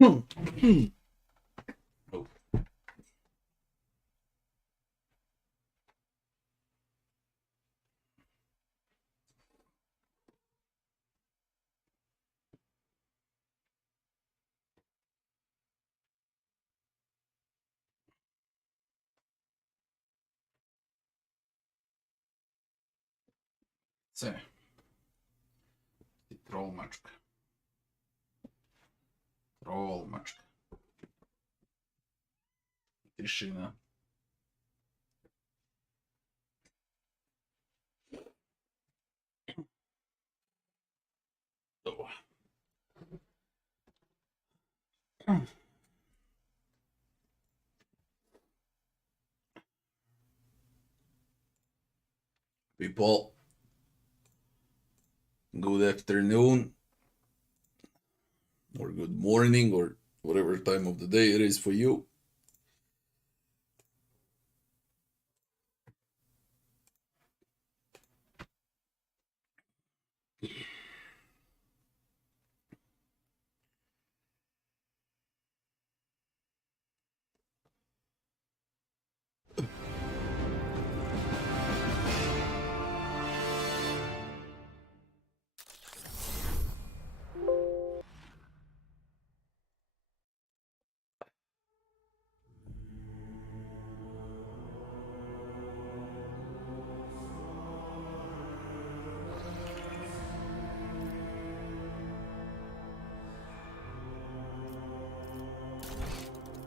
Oh. Це тролмачка. Тролмачка. Тишина. People, good afternoon, or good morning, or whatever time of the day it is for you.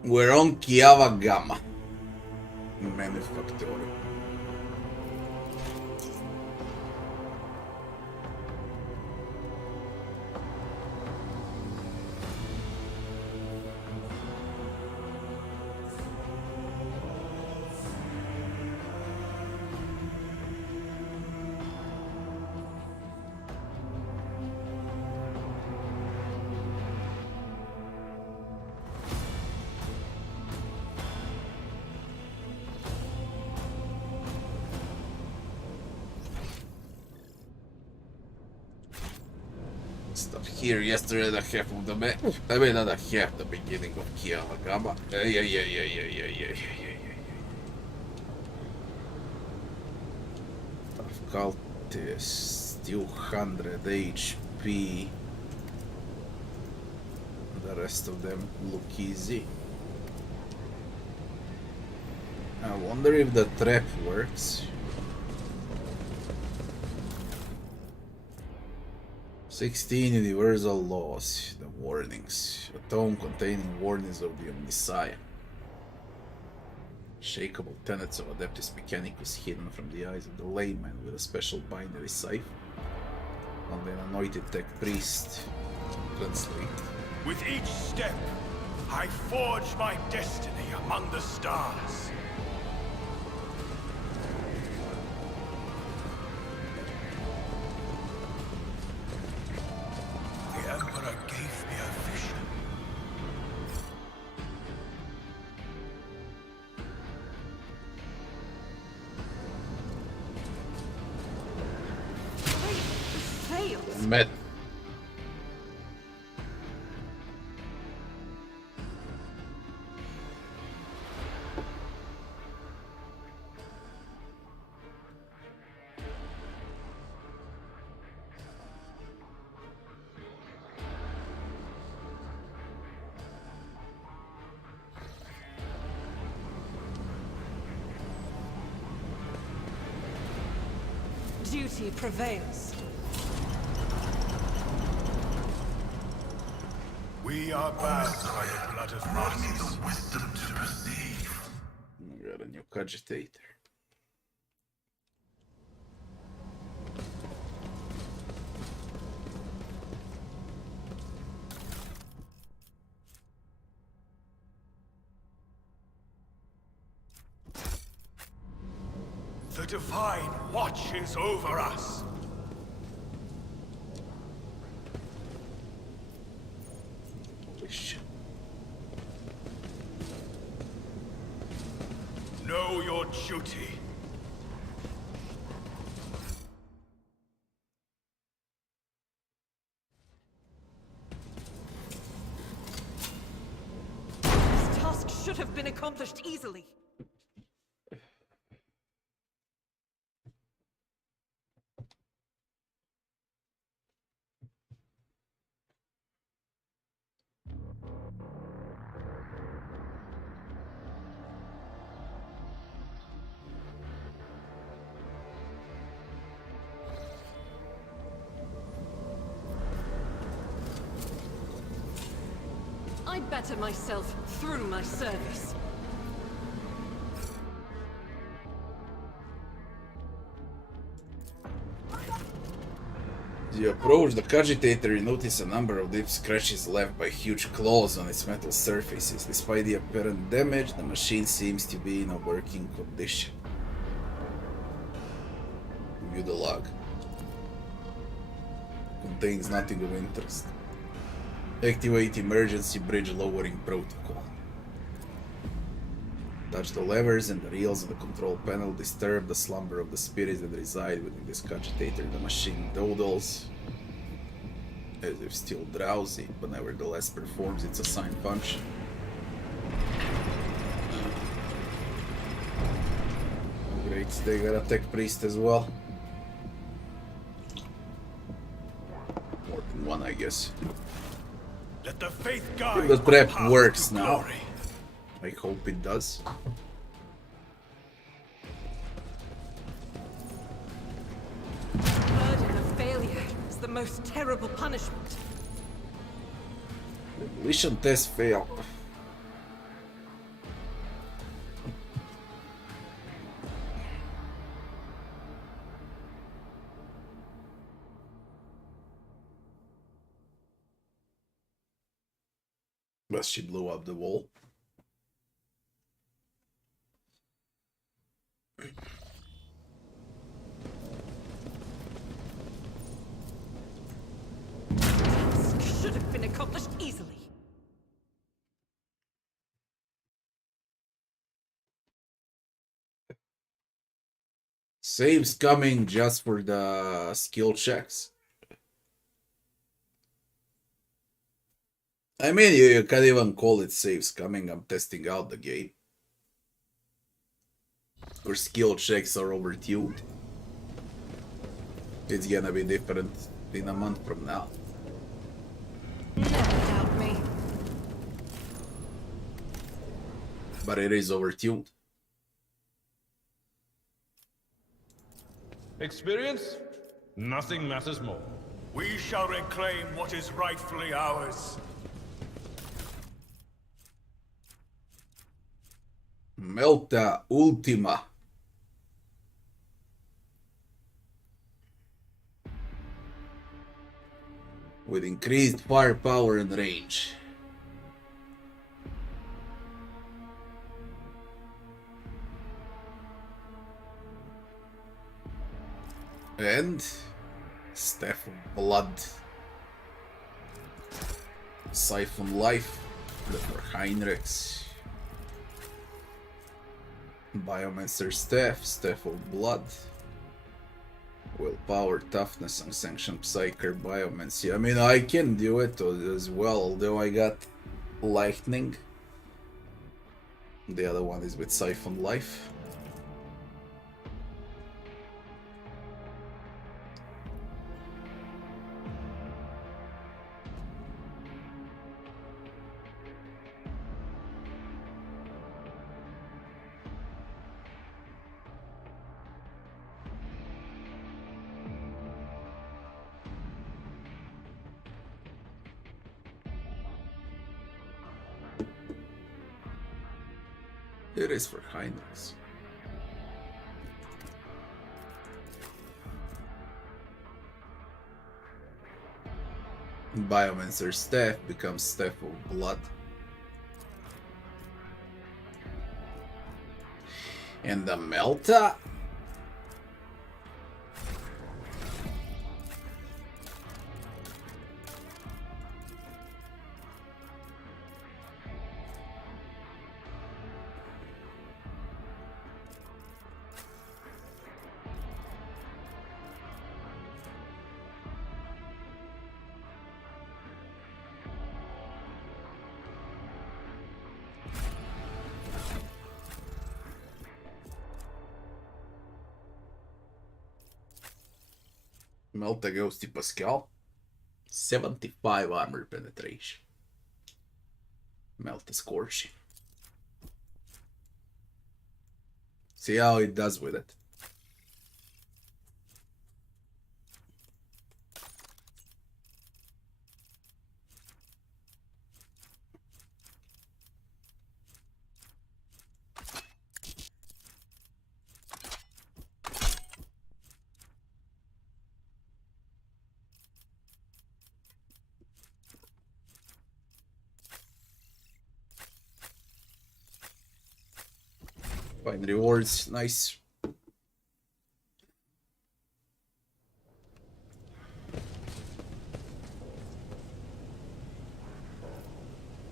We're on Kiava Gamma Manufactory. Stuff here yesterday, the half of the I mean, not a half, the beginning of Kiava Gamma. Yeah. Tough cultist, 200 HP. The rest of them look easy. I wonder if the trap works. 16 universal laws, the warnings. A tome containing warnings of the Omniscient. Shakable tenets of Adeptus Mechanicus hidden from the eyes of the layman with a special binary cipher. Only an anointed tech priest. Translate. With each step, I forge my destiny among the stars. The Emperor gave me a vision. Met. Duty prevails. We are bound by the blood of martyrs. The wisdom to receive. We got a new cogitator. The Divine watches over us. Holy shit. Know your duty. should have been accomplished easily. I better myself through my service. As you approach the cogitator, you notice a number of deep scratches left by huge claws on its metal surfaces. Despite the apparent damage, the machine seems to be in a working condition. View the log. Contains nothing of interest. Activate emergency bridge lowering protocol. Touch the levers and the reels of the control panel. Disturb the slumber of the spirits that reside within this cogitator. The machine dawdles as if still drowsy, but nevertheless performs its assigned function. Great, they got a tech priest as well. More than one, I guess. Let the faith guide The trap my path works to now. glory. I hope it does. Burden of failure is the most terrible punishment. Demolition test failed. But she blew up the wall. Task should have been accomplished easily. Saves coming just for the skill checks. I mean, you can't even call it saves coming. I'm testing out the game. Or skill checks are overtuned. It's gonna be different in a month from now. Never doubt me. But it is overtuned. Experience? Nothing matters more. We shall reclaim what is rightfully ours. Melta Ultima. With increased firepower and range. And Staff of Blood. Siphon Life. The Heinrichs. Biomancer Staff, Staff of Blood. Willpower, Toughness, Unsanctioned Psyker, Biomancy. I mean, I can do it as well, although I got Lightning. The other one is with Siphon Life. It is for Heinrichs. Biomancer Staff becomes Staff of Blood. And the Melta. Melt a Ghosty Pascal. 75 armor penetration. Melt a Scorchy. See how it does with it. Find rewards, nice.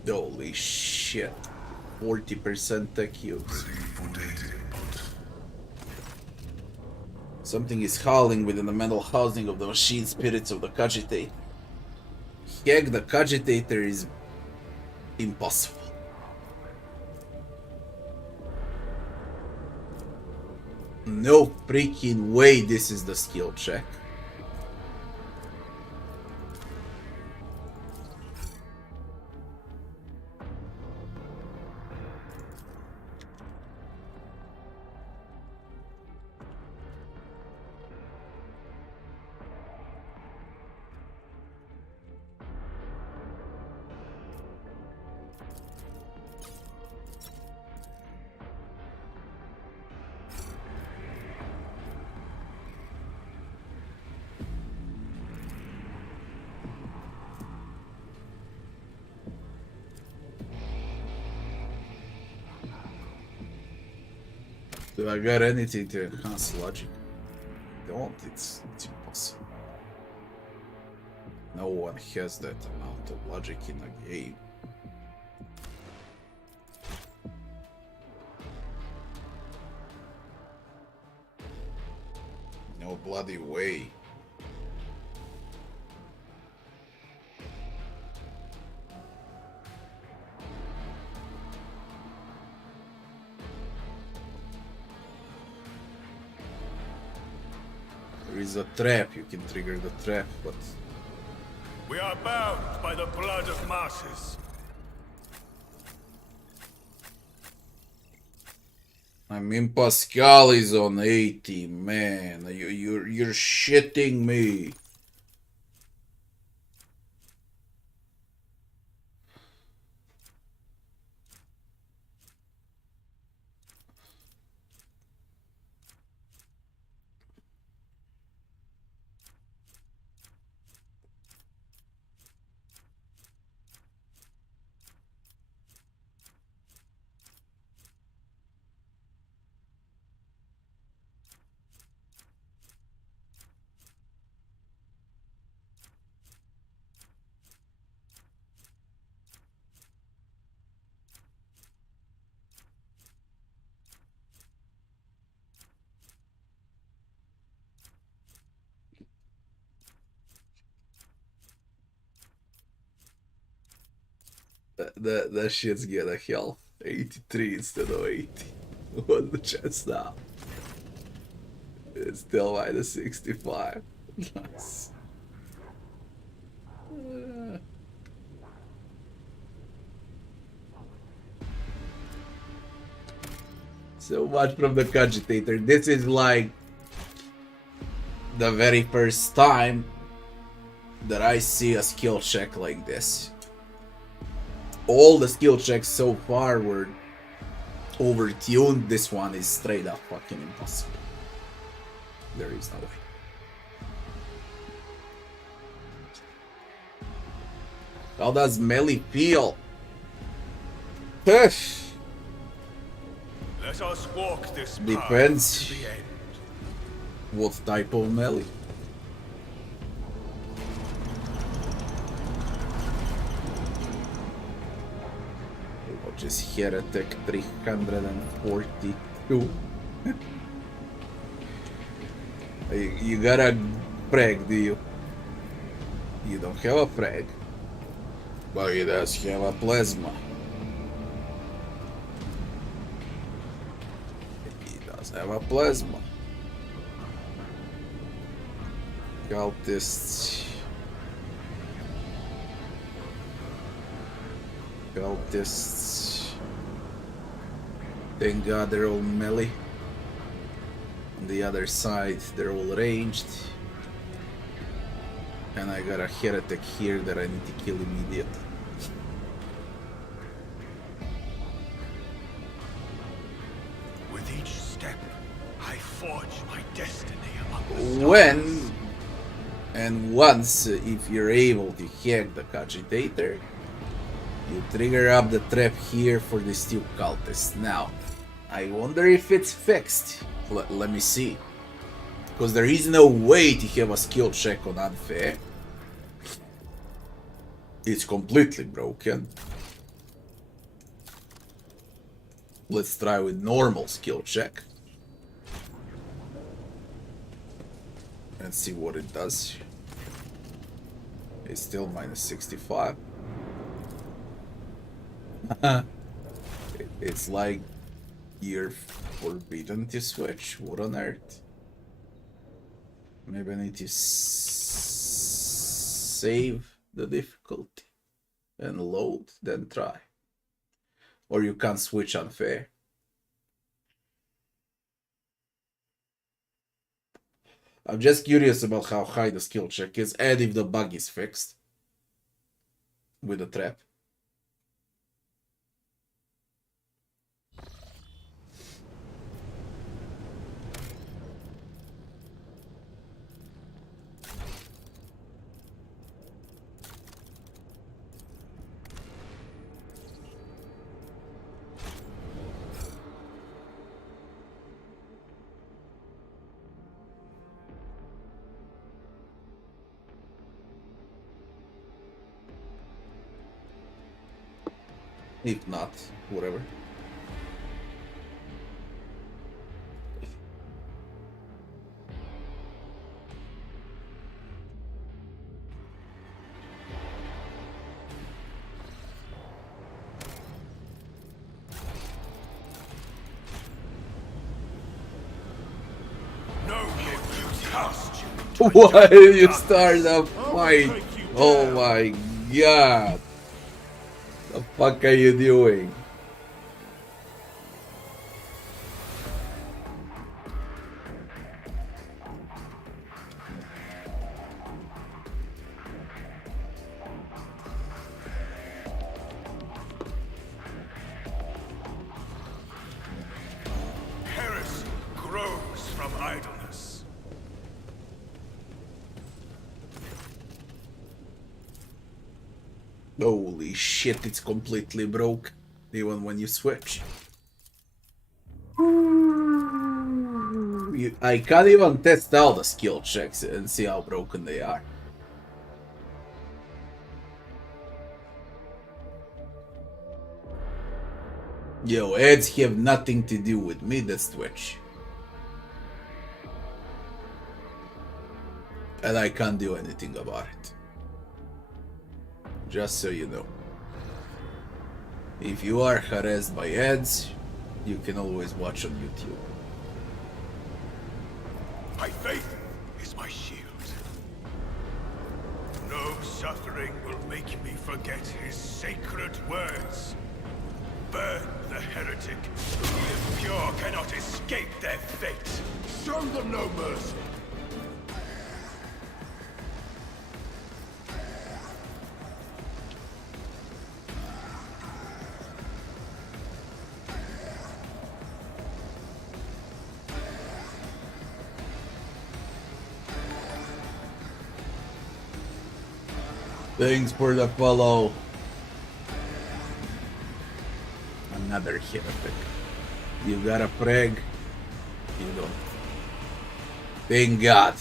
Holy shit. 40% tech use. Something is howling within the metal housing of the machine spirits of the Cogitator. Heck, the Cogitator is impossible. No freaking way this is the skill check. Do I got anything to enhance logic? Don't, it's impossible. No one has that amount of logic in a game. No bloody way. There is a trap, you can trigger the trap, but... We are bound by the blood of martyrs. I mean, Pascal is on 80, man. You're shitting me. That shit's gonna health 83 instead of 80. What's the chance now? It's still minus 65. Nice. So much from the Cogitator. This is like the very first time that I see a skill check like this. All the skill checks so far were overtuned. This one is straight up fucking impossible. There is no way. How does melee feel? Let us walk this path Depends to the end. what type of melee. Which is Heretic 342. You got a frag, do you? You don't have a frag. But he does have a plasma. He does have a plasma. Cultists. Cultists. Thank God they're all melee. On the other side, they're all ranged. And I got a heretic here that I need to kill immediately. With each step, I forge my destiny among the stars. When and once, if you're able to hack the cogitator, you trigger up the trap here for these two cultists. Now, I wonder if it's fixed. Let me see. Because there is no way to have a skill check on unfair. It's completely broken. Let's try with normal skill check. And see what it does. It's still minus 65. It's like you're forbidden to switch. What on earth? Maybe I need to save the difficulty and load, then try. Or you can't switch unfair. I'm just curious about how high the skill check is and if the bug is fixed with the trap. If not, whatever. No more beauty cast you. Why did you start a fight? Oh my god. The fuck are you doing? Heresy grows from idleness. Holy shit, it's completely broke. Even when you switch. I can't even test out the skill checks and see how broken they are. Yo, ads have nothing to do with me, that's Twitch. And I can't do anything about it. Just so you know. If you are harassed by ads, you can always watch on YouTube. My faith is my shield. No suffering will make me forget his sacred words. Burn the heretic. The pure cannot escape their fate. Show them no mercy. Thanks for the follow. Another heretic. You got a preg? You don't. Thank God.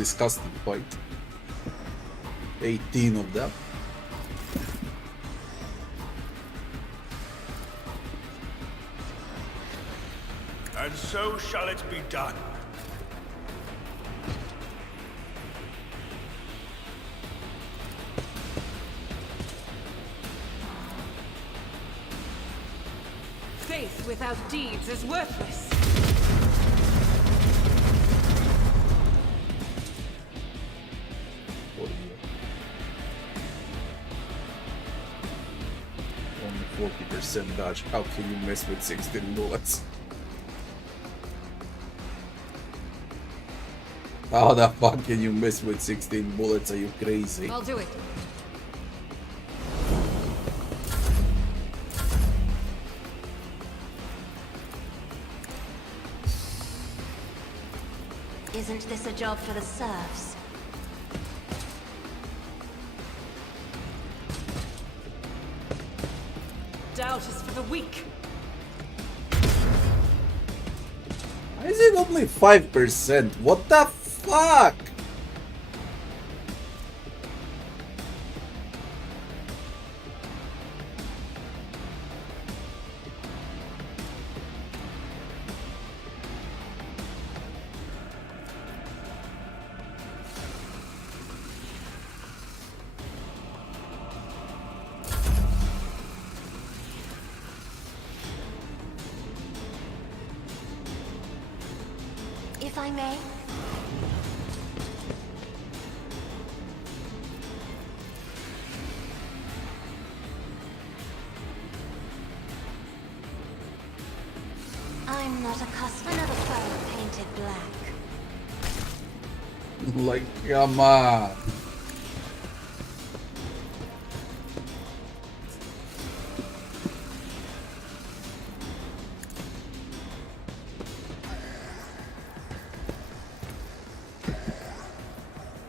disgusting fight. 18 of them. And so shall it be done. Faith without deeds is worthless. Only 40% dodge. How can you mess with 16 bullets? How the fuck can you mess with 16 bullets? Are you crazy? I'll do it. Isn't this a job for the serfs? Doubt is for the weak. Why is it only 5%? What the fuck? If I may? I'm not accustomed. Another foe painted black. Like, come on.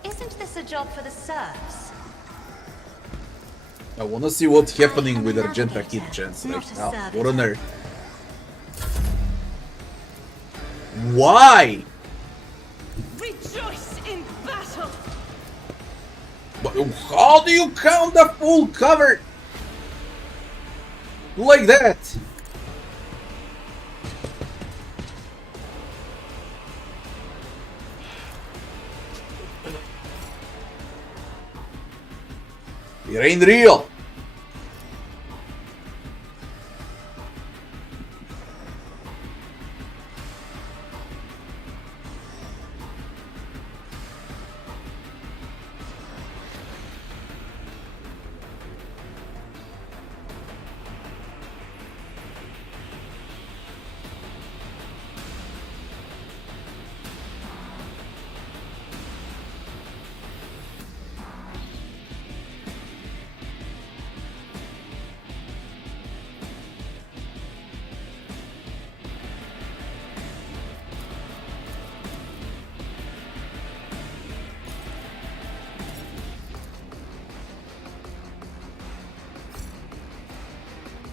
Isn't this a job for the serfs? I wanna see what's happening with Argenta Kid Chance right Not a now. servant. What on earth? Why? Rejoice in battle! But how do you count the full cover? Like that? It ain't real.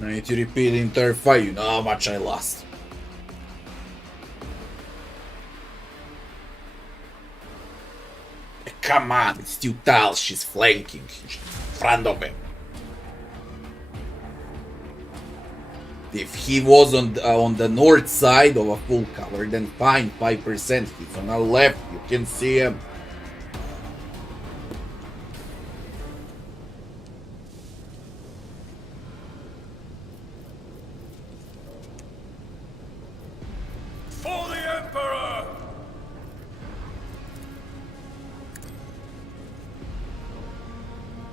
I need to repeat the entire fight. You know how much I lost. Come on, it's too tall. She's flanking. She's in front of him. If he was on the north side of a full cover, then fine, 5%. He's on the left. You can see him. For the Emperor!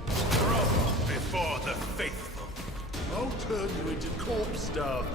Grovel before the faithful. I'll turn you into corpse starch.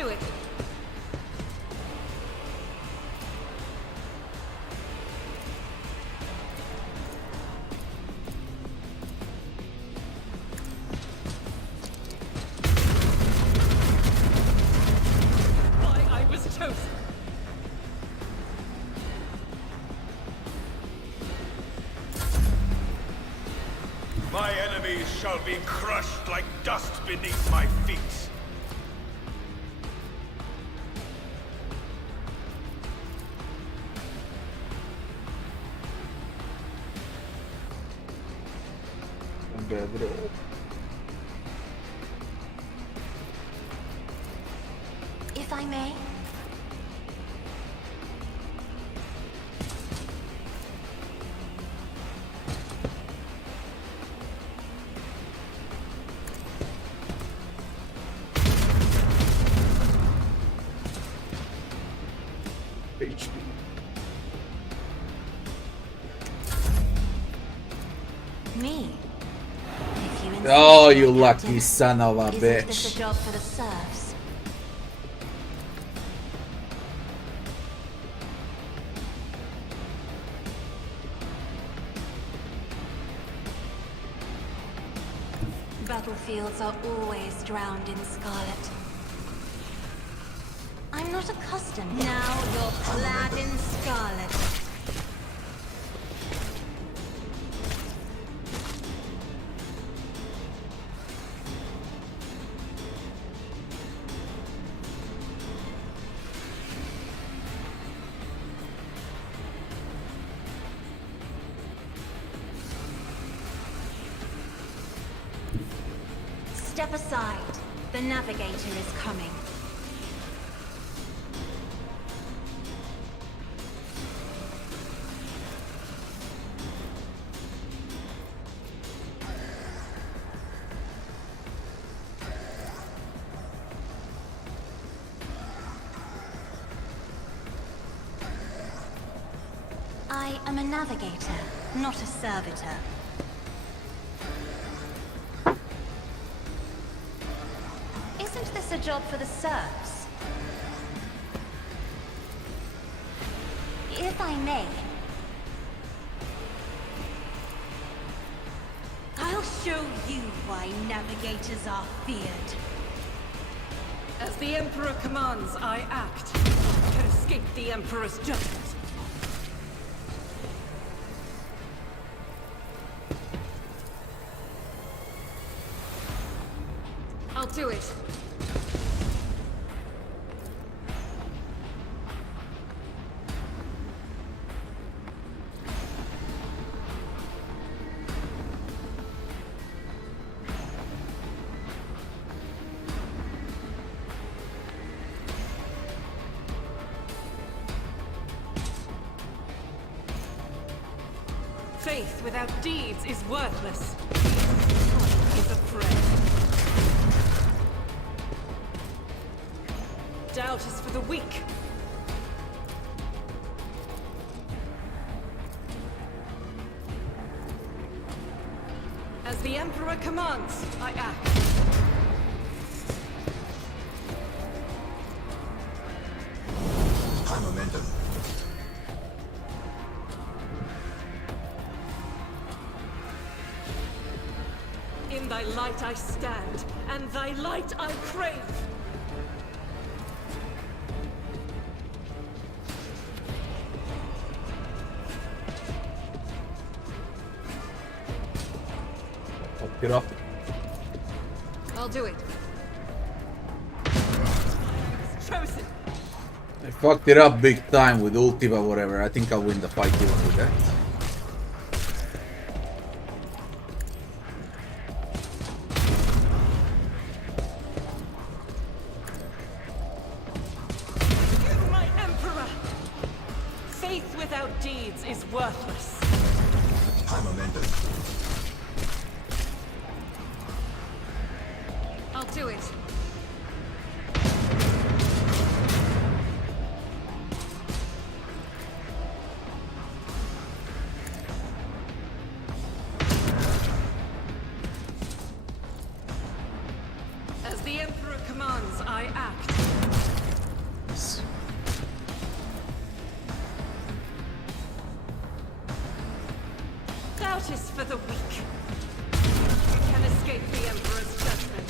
do it. I was toast. My enemies shall be crushed like dust beneath my feet. Bad roll. If I may? HP. Me? If you insist Oh, on you it, lucky Captain. son of a Isn't this bitch. a job for the serfs? Battlefields are always drowned in scarlet. I'm not accustomed. Now you're clad in scarlet. Step aside. The navigator is coming. I am a navigator, not a servitor. Isn't this a job for the serfs? If I may. I'll show you why navigators are feared. As the Emperor commands, I act. To escape the Emperor's judgment. I'll do it. Faith without deeds is worthless. Time is a prayer. Doubt is for the weak. As the Emperor commands, I act. High momentum. In thy light I stand, and thy light I crave. Fuck it up. I'll do it. Chosen. I fucked it up big time with Ultima, whatever. I think I'll win the fight even with that. My Emperor! Faith without deeds is worthless. High momentum. I'll do it. As the Emperor commands, I act. justice for the weak. You can escape the Emperor's judgment.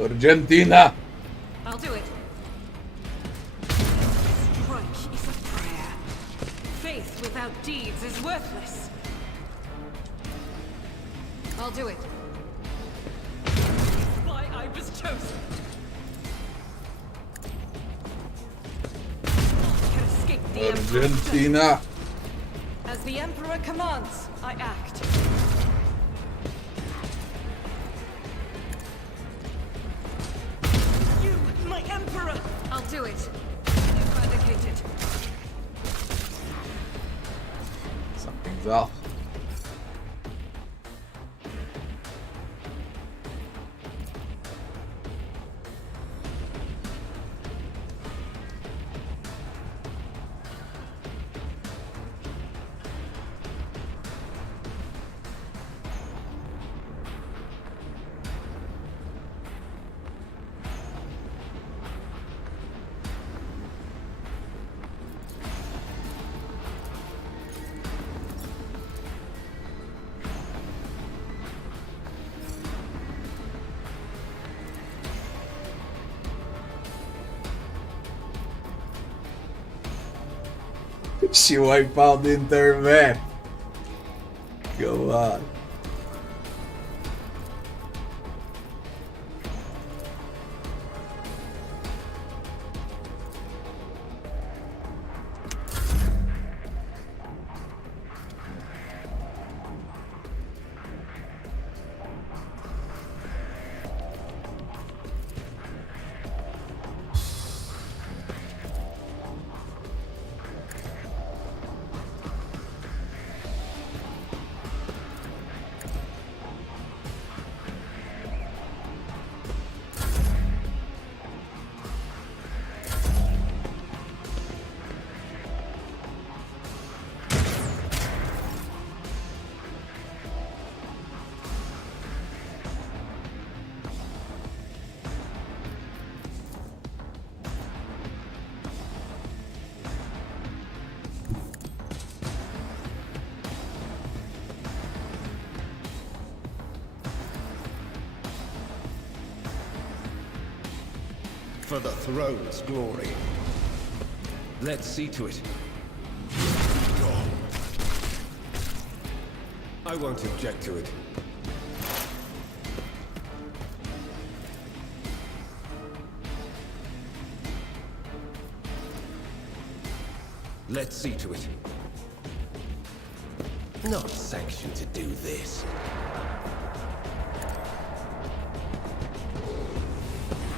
Argentina! I'll do it. Strike is a prayer. Faith without deeds is worthless. I'll do it. Why I was chosen. You can escape the Emperor's judgment. Argentina! As the Emperor commands, I act. You, my Emperor! I'll do it. Eradicate it. Something's off. She wiped out the entire map. Go on. For the throne's glory. Let's see to it. I won't object to it. Let's see to it. Not sanctioned to do this.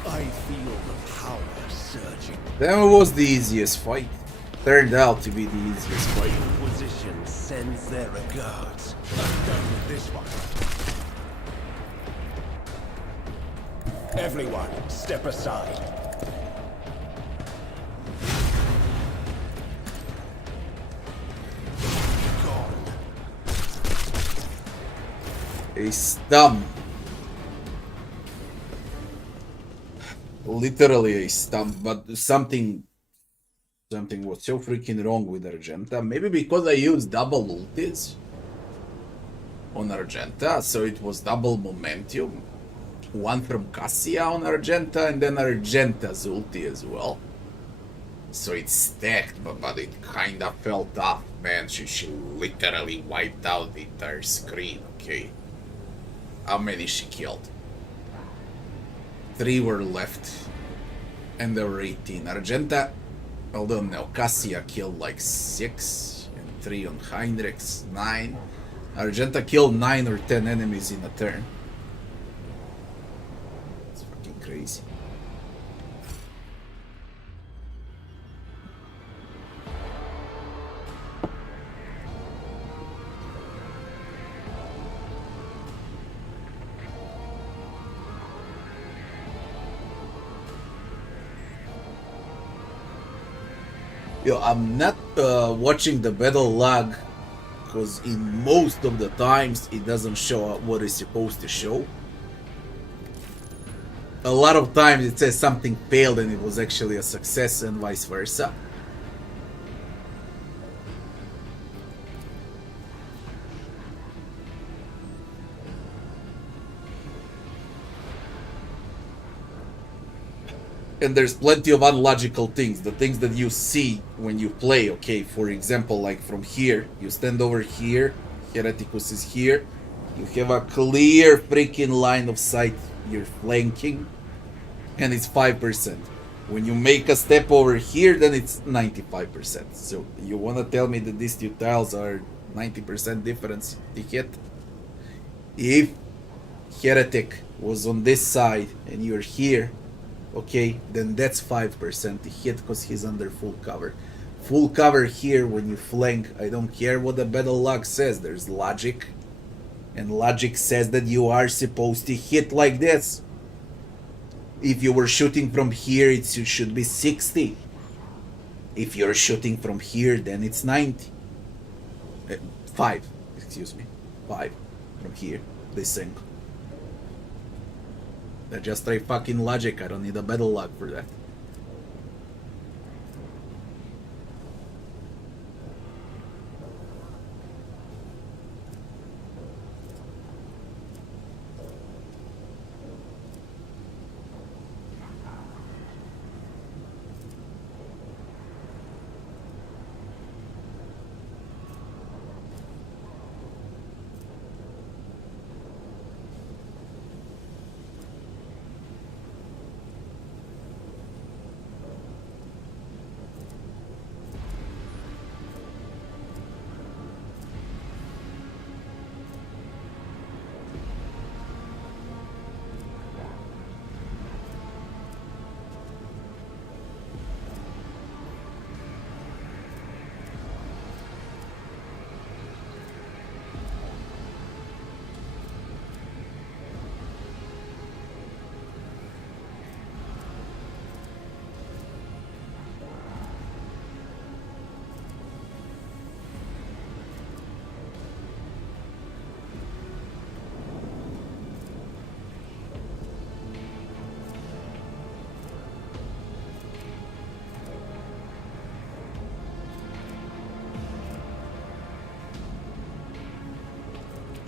I feel the power surging. That was the easiest fight. Turned out to be the easiest fight. Inquisition sends their regards. I'm done with this one. Everyone, step aside. Gone. A stump. Literally a stump, but something was so freaking wrong with Argenta. Maybe because I used double ultis on Argenta, so it was double momentum. One from Cassia on Argenta, and then Argenta's ulti as well. So it stacked, but it kinda felt off, man. She literally wiped out the entire screen, okay? How many she killed? 3 were left, and there were 18. Argenta, although no, Cassia killed like 6, and 3 on Heinrichs, 9. Argenta killed 9 or 10 enemies in a turn. It's fucking crazy. Yo, I'm not watching the battle log because in most of the times it doesn't show what it's supposed to show. A lot of times it says something failed and it was actually a success and vice versa. And there's plenty of unlogical things, the things that you see when you play, okay? For example, like from here, you stand over here, Hereticus is here, you have a clear freaking line of sight, you're flanking, and it's 5%. When you make a step over here, then it's 95%. So you wanna tell me that these two tiles are 90% difference to hit? If Heretic was on this side and you're here, okay, then that's 5% to hit because he's under full cover. Full cover here when you flank, I don't care what the battle log says, there's logic. And logic says that you are supposed to hit like this. If you were shooting from here, it should be 60. If you're shooting from here, then it's 90. 5, excuse me. 5 from here, this angle. That's just straight fucking logic. I don't need a battle log for that.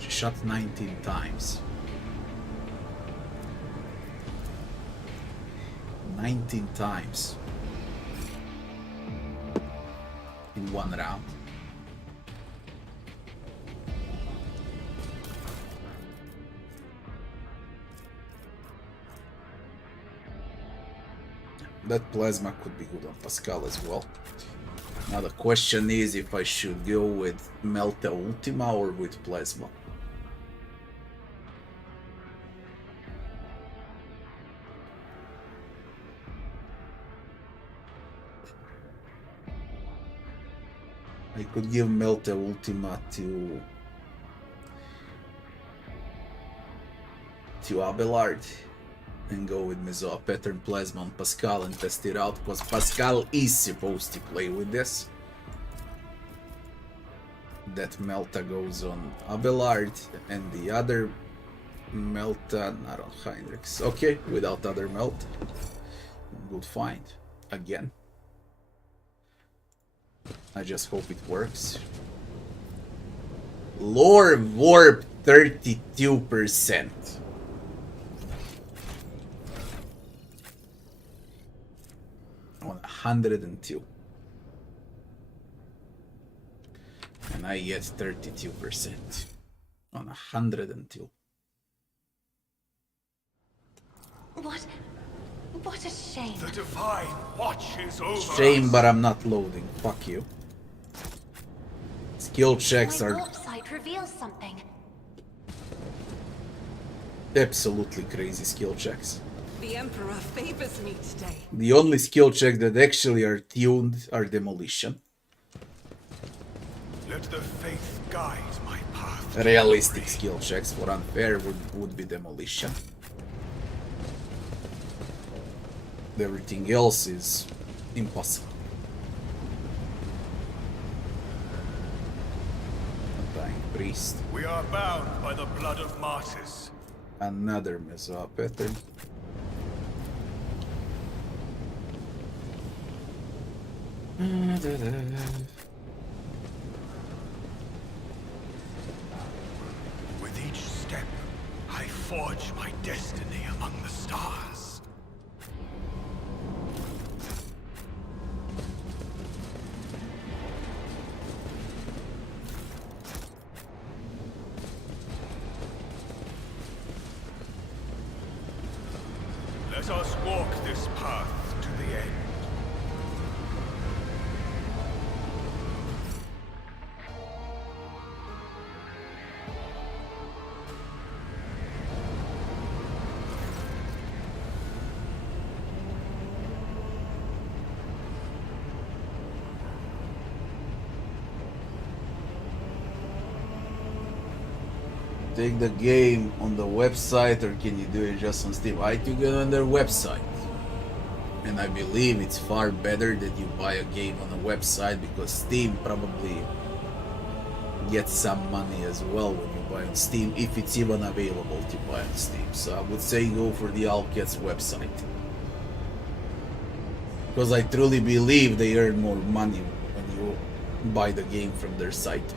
Shot 19 times. 19 times in one round. That plasma could be good on Pascal as well. Now the question is if I should go with Melta Ultima or with plasma. I could give Melta Ultima to Abelard and go with Mizoa Pattern Plasma on Pascal and test it out, because Pascal is supposed to play with this. That Melta goes on Abelard and the other Melta not on Heinrichs. Okay, without other Melta. Good find. Again. I just hope it works. Lore Warp 32%. On 102. And I get 32% on 102. What a shame. The divine watches over Shame, us. but I'm not loading. Fuck you. Skill checks My are warp sight reveals something. absolutely crazy skill checks. The Emperor favors me today. The only skill checks that actually are tuned are demolition. Let the faith guide my path. Realistic skill checks for unfair would be demolition. Everything else is impossible. Dying priest. We are bound by the blood of martyrs. Another Mizoa pattern. With each step, I forge my destiny among the stars. Let us walk this path to the end. Take the game on the website, or can you do it just on Steam? I took it on their website, and I believe it's far better that you buy a game on a website, because Steam probably gets some money as well when you buy on Steam, if it's even available to buy on Steam. So I would say go for the Alcat's website, because I truly believe they earn more money when you buy the game from their site.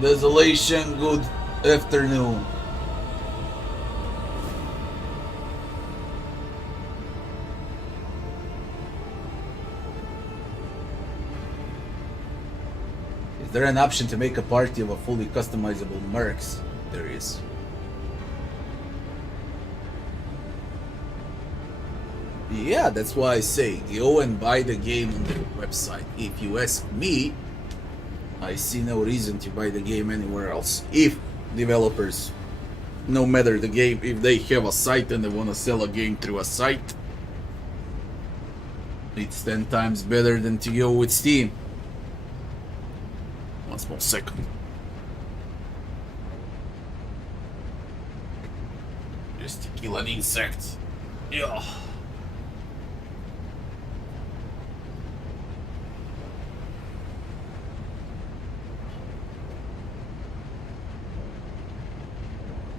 Desolation, good afternoon. Is there an option to make a party of a fully customizable mercs? There is. Yeah, that's why I say go and buy the game on their website. If you ask me, I see no reason to buy the game anywhere else. If developers, no matter the game, if they have a site and they want to sell a game through a site, it's 10 times better than to go with Steam. One small second. Just to kill an insect. Yeah.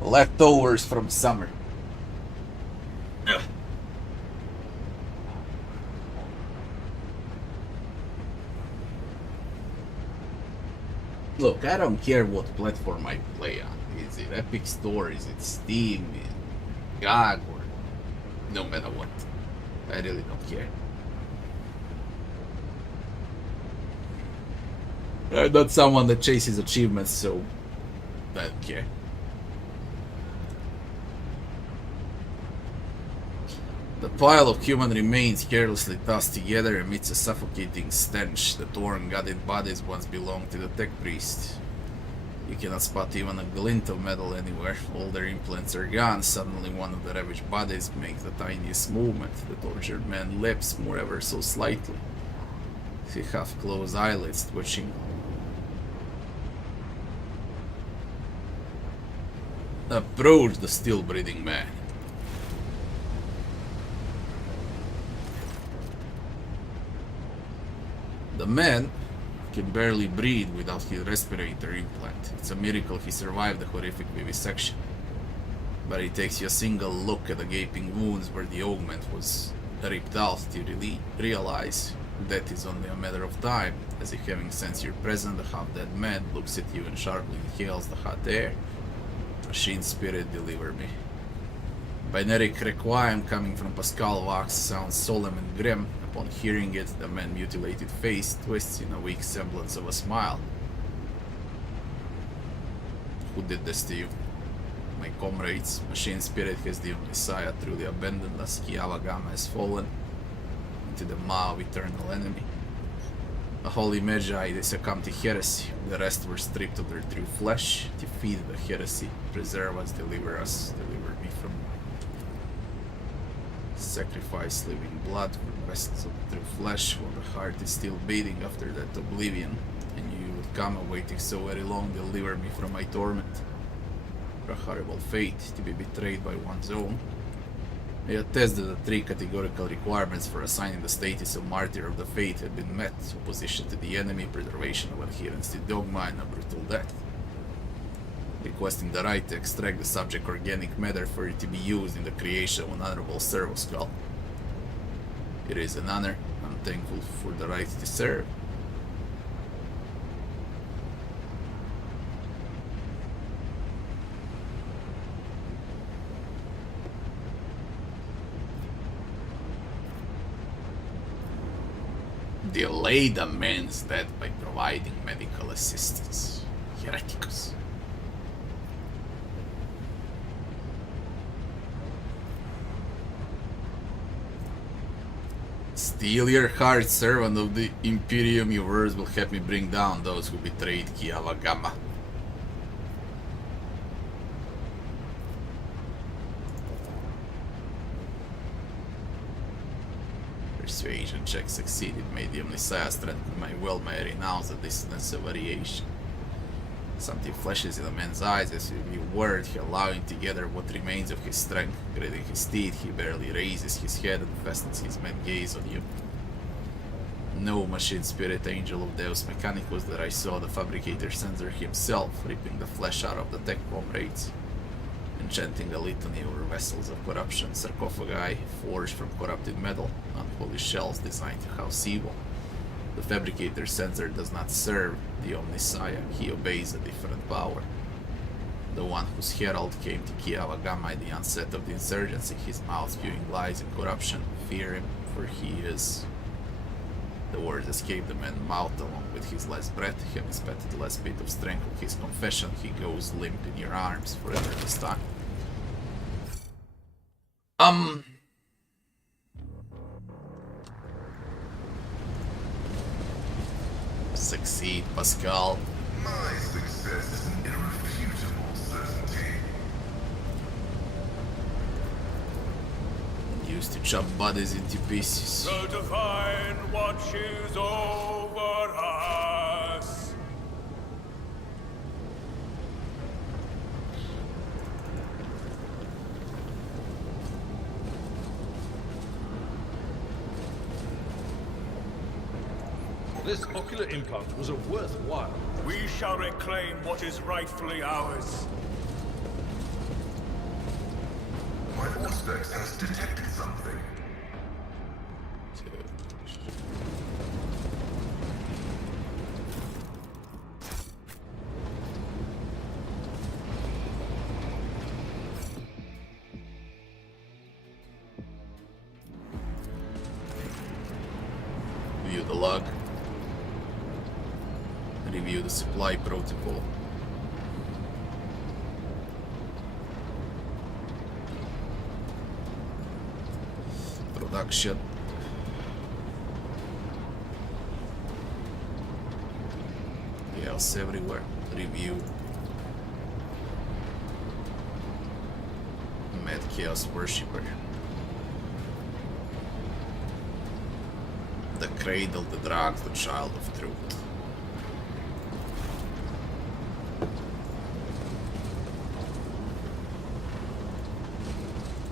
Leftovers from summer. Ugh. Look, I don't care what platform I play on. Is it Epic Store? Is it Steam? GOG? Or no matter what. I really don't care. I'm not someone that chases achievements, so I don't care. The pile of human remains carelessly tossed together emits a suffocating stench. The torn, gutted bodies once belonged to the tech priest. You cannot spot even a glint of metal anywhere. All their implants are gone. Suddenly one of the ravaged bodies makes the tiniest movement. The tortured man lips, more ever so slightly. He half-closed eyelids twitching. Approach the still-breathing man. The man can barely breathe without his respirator implant. It's a miracle he survived the horrific vivisection. But it takes you a single look at the gaping wounds where the augment was ripped out to realize death is only a matter of time. As if having sensed your presence, the half-dead man looks at you and sharply inhales the hot air. Machine spirit, deliver me. Binary requiem coming from Pascal Vox sounds solemn and grim. Upon hearing it, the man's mutilated face twists in a weak semblance of a smile. Who did this to you? My comrades. Machine spirit has the Messiah truly abandoned us. Kiavagama has fallen into the maw of eternal enemy. A holy magi, they succumbed to heresy. The rest were stripped of their true flesh. Defeat the heresy. Preserve us, deliver me from sacrifice living blood for vessels of the true flesh, while the heart is still beating after that oblivion. And you would come awaiting so very long, deliver me from my torment. For a horrible fate, to be betrayed by one's own. I attested that 3 categorical requirements for assigning the status of Martyr of the Faith had been met: opposition to the enemy, preservation of adherence to dogma, and a brutal death. Requesting the right to extract the subject organic matter for it to be used in the creation of an honorable servo skull. It is an honor. I'm thankful for the right to serve. Delay the man's death by providing medical assistance. Hereticus. Steel your heart, servant of the Imperium. Your words will help me bring down those who betrayed Kiavagama. Persuasion check succeeded. Made the Omniscience strengthen my will. May I renounce the dissonance of variation. Something flashes in the man's eyes as if he word, he allowing together what remains of his strength. Gritting his teeth, he barely raises his head and fastens his mad gaze on you. No machine spirit, angel of Deus Mechanicus, that I saw. The fabricator sensor himself, ripping the flesh out of the tech comrades, enchanting a litany over vessels of corruption, sarcophagi forged from corrupted metal, unholy shells designed to house evil. The fabricator sensor does not serve the Omniscience, he obeys a different power. The one whose herald came to Kiavagama at the onset of the insurgency, his mouth spewing lies and corruption. Fear him, for he is. The words escape the man's mouth along with his last breath, having spent the last bit of strength of his confession. He goes limp in your arms forever this time. Succeed, Pascal. My success is an irrefutable certainty. Used to chop bodies into pieces. The divine watches over us. This ocular implant was a worthwhile. We shall reclaim what is rightfully ours. My Auspex has detected something. View the log. Review the supply protocol. Production. Chaos everywhere. Review. Mad Chaos Worshipper. The cradle that drags the child of truth.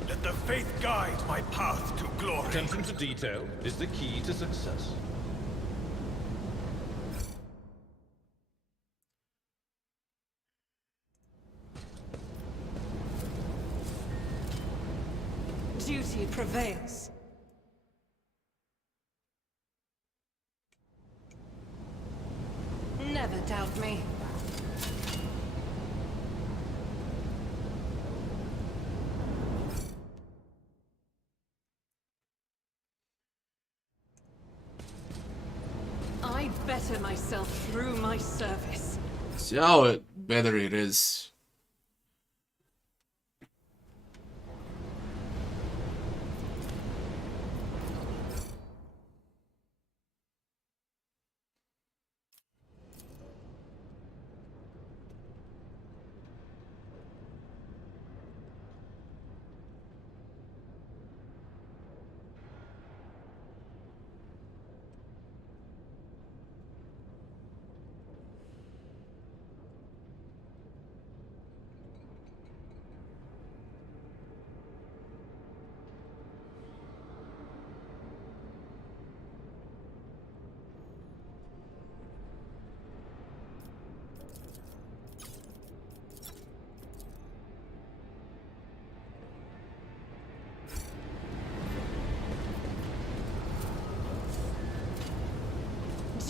Let the faith guide my path to glory. Attention to detail is the key to success. Duty prevails. Never doubt me. I better myself through my service. See how better it is.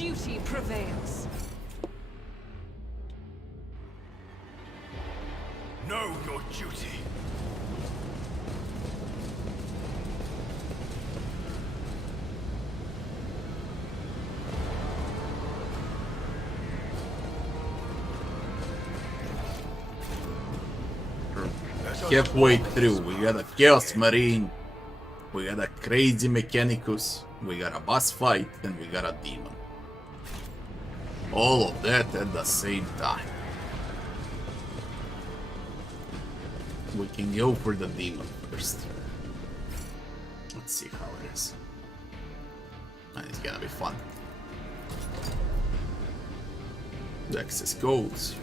duty prevails. Know your duty. Halfway through, we got a Chaos Marine, we got a crazy Mechanicus, we got a boss fight, and we got a demon. All of that at the same time. We can go for the demon first. Let's see how it is. It's gonna be fun. The access codes.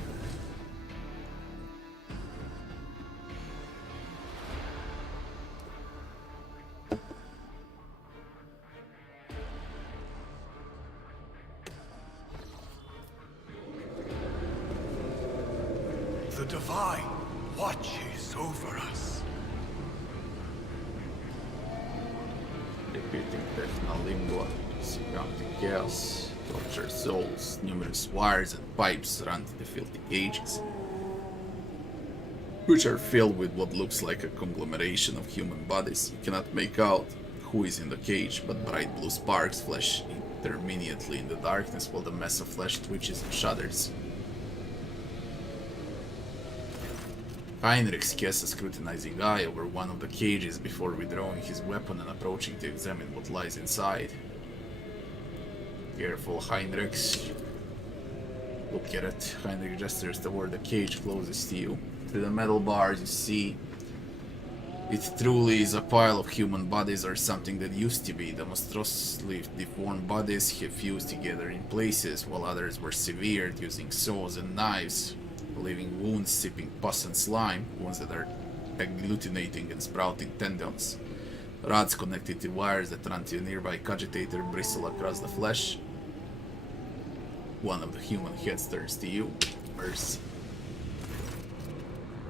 The Divine watches over us. Repeating technolingua, surrounding chaos, tortured souls, numerous wires and pipes run to the filthy cages, which are filled with what looks like a conglomeration of human bodies. You cannot make out who is in the cage, but bright blue sparks flash intermittently in the darkness while the mass of flesh twitches and shudders. Heinrich casts a scrutinizing eye over one of the cages before withdrawing his weapon and approaching to examine what lies inside. Careful, Heinrich. Look at it. Heinrich gestures toward the cage closest to you. Through the metal bars you see it truly is a pile of human bodies, or something that used to be. The monstrosely deformed bodies have fused together in places, while others were severed using saws and knives, leaving wounds sipping pus and slime, wounds that are agglutinating and sprouting tendons. Rods connected to wires that run to a nearby cogitator bristle across the flesh. One of the human heads turns to you. Mercy.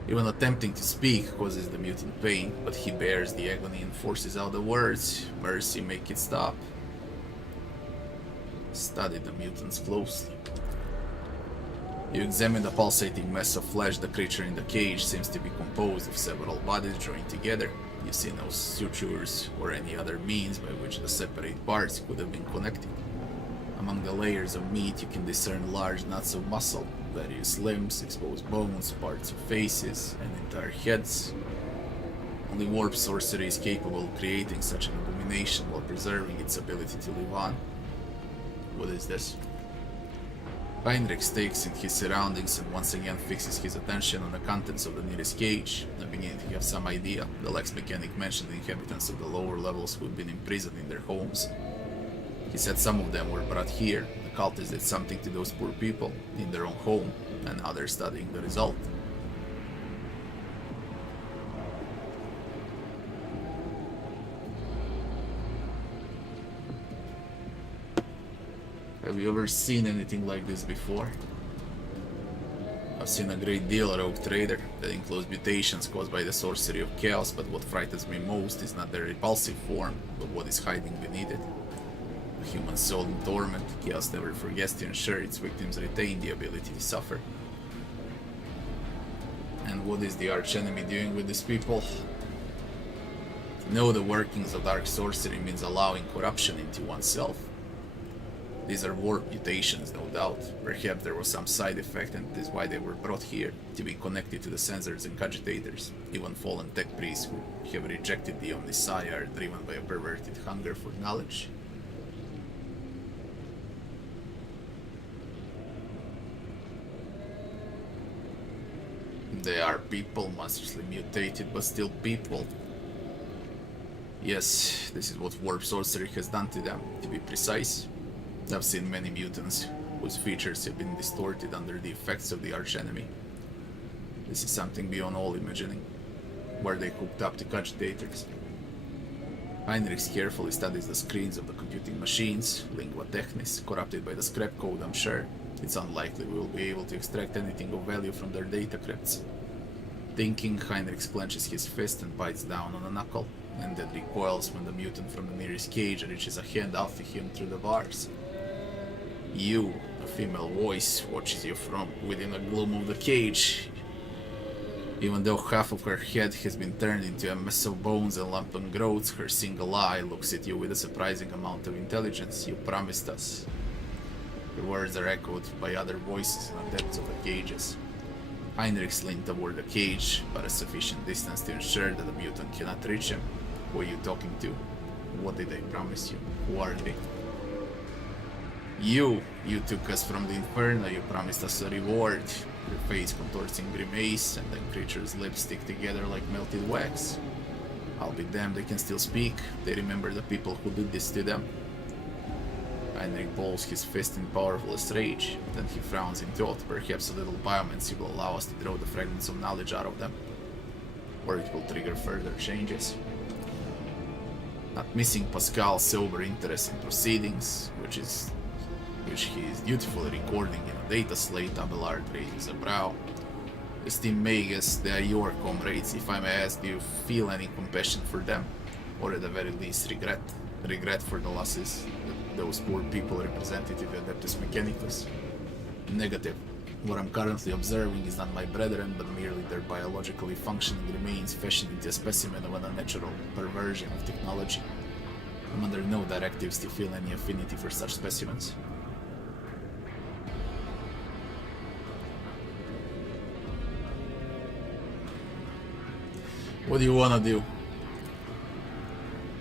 Even attempting to speak causes the mutant pain, but he bears the agony and forces out the words. Mercy, make it stop. Study the mutants closely. You examine the pulsating mass of flesh. The creature in the cage seems to be composed of several bodies joined together. You see no sutures or any other means by which the separate parts could have been connected. Among the layers of meat you can discern large knots of muscle, various limbs, exposed bones, parts of faces, and entire heads. Only warp sorcery is capable of creating such an abomination while preserving its ability to live on. What is this? Heinrich takes in his surroundings and once again fixes his attention on the contents of the nearest cage. I begin to have some idea. The Lex mechanic mentioned the inhabitants of the lower levels who had been imprisoned in their homes. He said some of them were brought here. The cultists did something to those poor people in their own home, and now they're studying the result. Have you ever seen anything like this before? I've seen a great deal, Rogue Trader, that includes mutations caused by the sorcery of chaos, but what frightens me most is not their repulsive form, but what is hiding beneath it. A human soul in torment. Chaos never forgets to ensure its victims retain the ability to suffer. And what is the archenemy doing with these people? To know the workings of dark sorcery means allowing corruption into oneself. These are warp mutations, no doubt. Perhaps there was some side effect, and this is why they were brought here, to be connected to the sensors and cogitators. Even fallen tech priests who have rejected the Omnissiah are driven by a perverted hunger for knowledge. They are people, monstrously mutated, but still people. Yes, this is what warp sorcery has done to them, to be precise. I've seen many mutants whose features have been distorted under the effects of the archenemy. This is something beyond all imagining. Were they hooked up to cogitators? Heinrich carefully studies the screens of the computing machines, lingua technis, corrupted by the scrap code, I'm sure. It's unlikely we will be able to extract anything of value from their data crypts. Thinking, Heinrich clenches his fist and bites down on a knuckle, and then recoils when the mutant from the nearest cage reaches a hand out to him through the bars. You, a female voice, watches you from within the gloom of the cage. Even though half of her head has been turned into a mess of bones and lumpen growths, her single eye looks at you with a surprising amount of intelligence. You promised us. Your words are echoed by other voices in the depths of the cages. Heinrichs leaned toward the cage, but a sufficient distance to ensure that the mutant cannot reach him. Who are you talking to? What did they promise you? Who are they? You took us from the Inferno, you promised us a reward. Your face contorts in grimace, and the creature's lips stick together like melted wax. I'll be damned, they can still speak. They remember the people who did this to them. Heinrich balls his fist in powerfulest rage, then he frowns in thought. Perhaps a little biomancy will allow us to draw the fragments of knowledge out of them. Or it will trigger further changes. Not missing Pascal's sober interest in proceedings, which he is dutifully recording in a data slate, Abelard raises a brow. Esteemed Magus, they are your comrades. If I may ask, do you feel any compassion for them? Or at the very least regret? Regret for the losses that those poor people represented in the Adeptus Mechanicus? Negative. What I'm currently observing is not my brethren, but merely their biologically functioning remains fashioned into a specimen of an unnatural perversion of technology. I'm under no directives to feel any affinity for such specimens. What do you wanna do?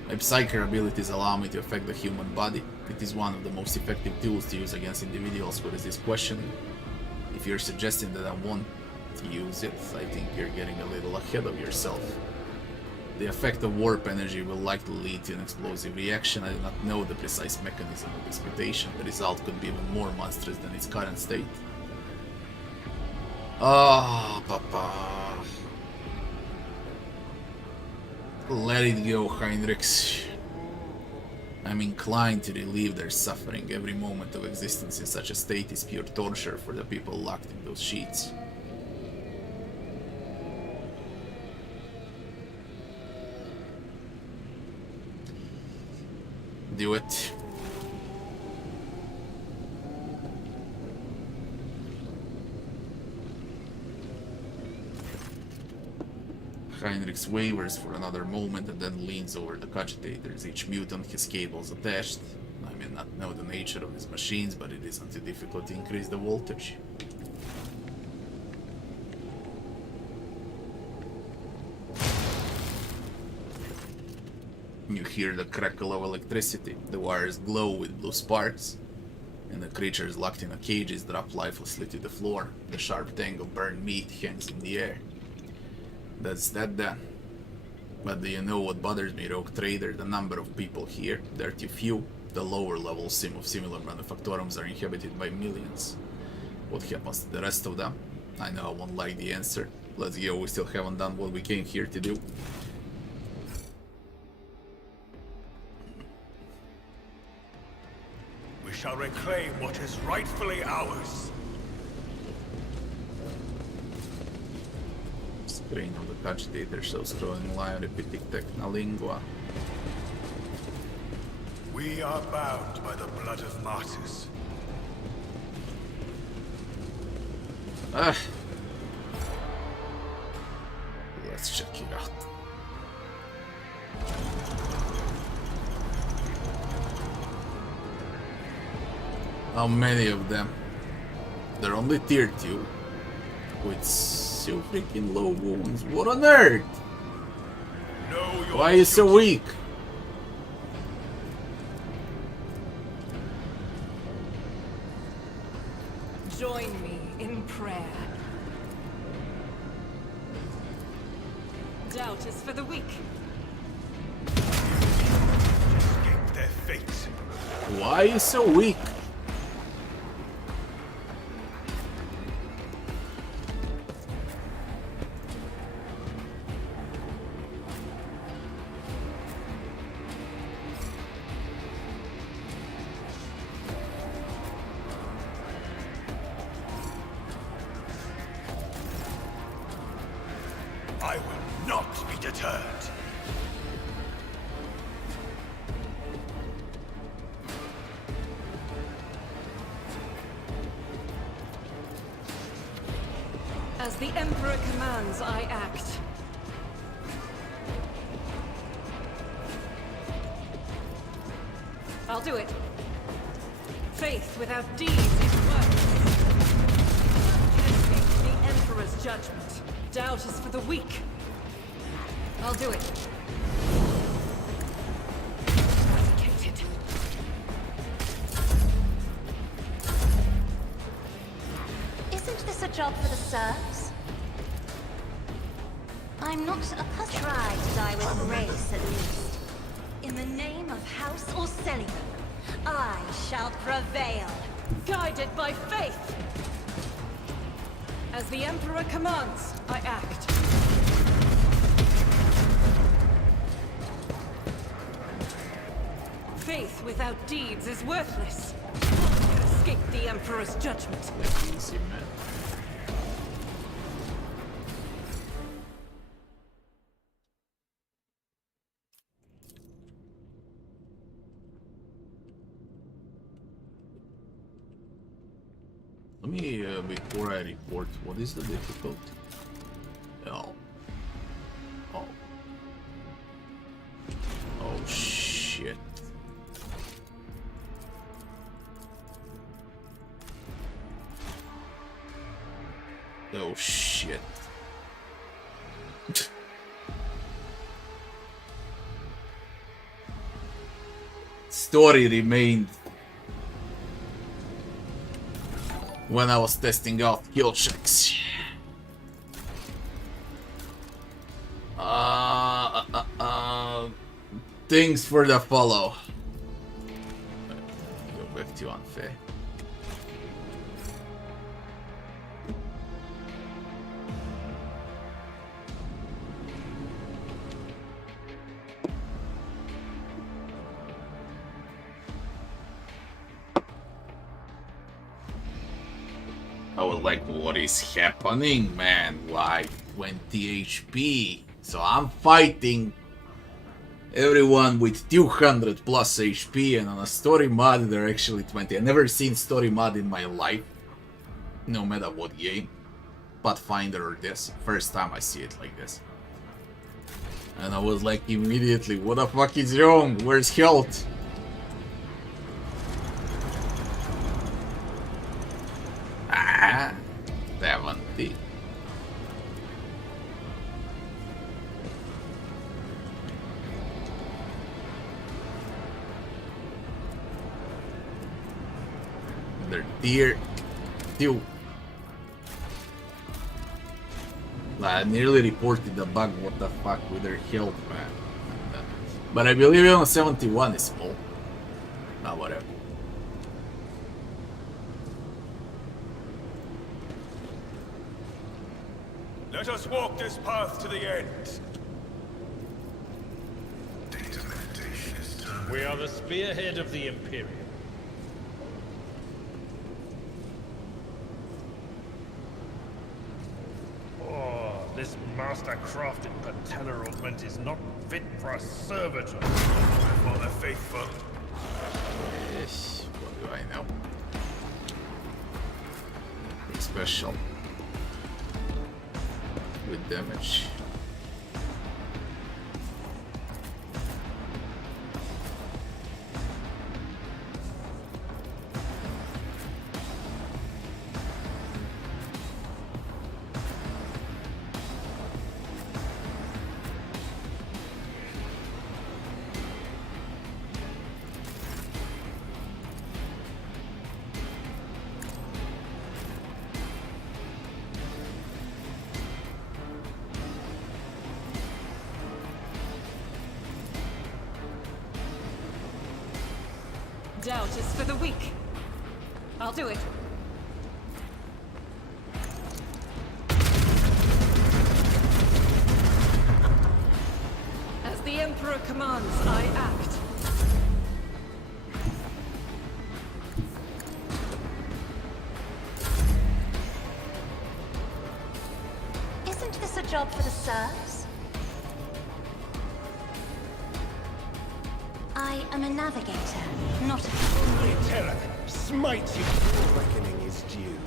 My psychic abilities allow me to affect the human body. It is one of the most effective tools to use against individuals who resist questioning. If you're suggesting that I want to use it, I think you're getting a little ahead of yourself. The effect of warp energy will likely lead to an explosive reaction. I do not know the precise mechanism of this mutation. The result could be even more monstrous than its current state. Ah, Papa. Let it go, Heinrichs. I'm inclined to relieve their suffering. Every moment of existence in such a state is pure torture for the people locked in those sheets. Do it. Heinrichs wavers for another moment and then leans over the cogitators. Each mutant has cables attached. I may not know the nature of these machines, but it isn't too difficult to increase the voltage. You hear the crackle of electricity. The wires glow with blue sparks, and the creatures locked in the cages drop lifelessly to the floor. The sharp tang of burned meat hangs in the air. That's that then. But do you know what bothers me, Rogue Trader? The number of people here. They're too few. The lower level sim of similar manufactorums are inhabited by millions. What happens to the rest of them? I know I won't like the answer. Let's go, we still haven't done what we came here to do. We shall reclaim what is rightfully ours. Screen of the cogitator shows scrolling line repeating techna lingua. We are bound by the blood of martyrs. Let's check it out. How many of them? They're only tier 2 with so freaking low wounds. What on earth? Why are you so weak? Join me in prayer. Doubt is for the weak. Escape their fate. Why are you so weak? I will not be deterred. As the Emperor commands, I act. I'll do it. Faith without deeds is worthless. Escape the Emperor's judgment. Doubt is for the weak. I'll do it. Eradicated. Isn't this a job for the serfs? I'm not a puzzle. Try to die with grace, at least. In the name of House Orselium, I shall prevail. Guided by faith. As the Emperor commands, I act. Faith without deeds is worthless. None can escape the Emperor's judgment. Easy, man. Let me, before I report, what is the difficulty? Oh. Oh. Oh, shit. Oh, shit. Story remained when I was testing out kill checks. Things for the follow. Go back to unfair. I was like, what is happening, man? Why 20 HP? So I'm fighting everyone with 200 plus HP, and on a story mod they're actually 20. I've never seen story mod in my life, no matter what game. Pathfinder or this, first time I see it like this. And I was like immediately, what the fuck is wrong? Where's health? Ah, 70. They're dear. Still. I nearly reported the bug, what the fuck, with their health, man. But I believe even 71 is small. Nah, whatever. Let us walk this path to the end. We are the spearhead of the Imperium. Oh, this master-crafted patellar augment is not fit for a servitor. For the faithful. Yes, what do I know? Nothing special. With damage. Doubt is for the weak. I'll do it. As the Emperor commands, I act. Isn't this a job for the serfs? I am a navigator, not a... Terror, smite you! Your reckoning is due.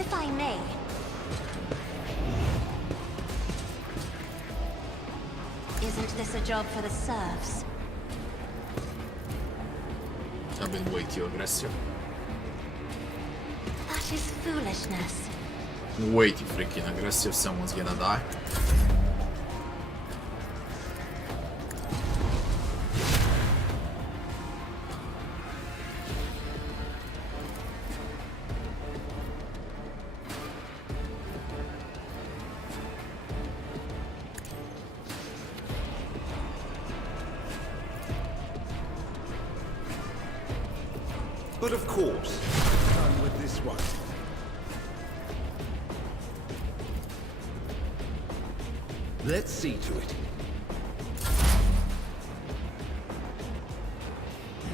If I may, isn't this a job for the serfs? I've been way too aggressive. That is foolishness. Way too freaking aggressive, someone's gonna die. But of course, done with this one. Let's see to it.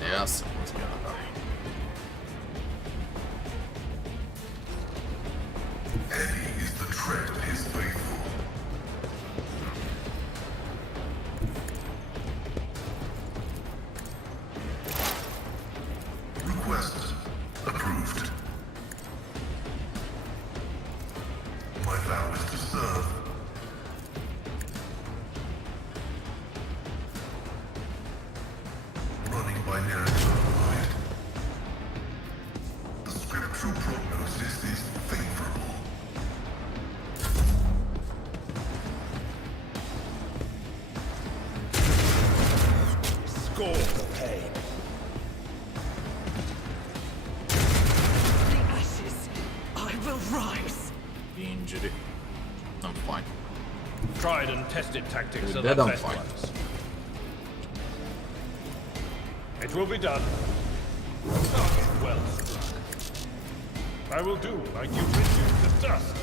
Yeah, someone's gonna die. Eddie is the tread of his faithful. Request approved. My vow is to serve. Running by narrative. The scriptural prognosis is favorable. Score the pain. The ashes, I will rise. Injury. I'm fine. Tried and tested tactics With are that, the I'm best fine. ones. It will be done. Target well struck. I will do like you reduce the dust.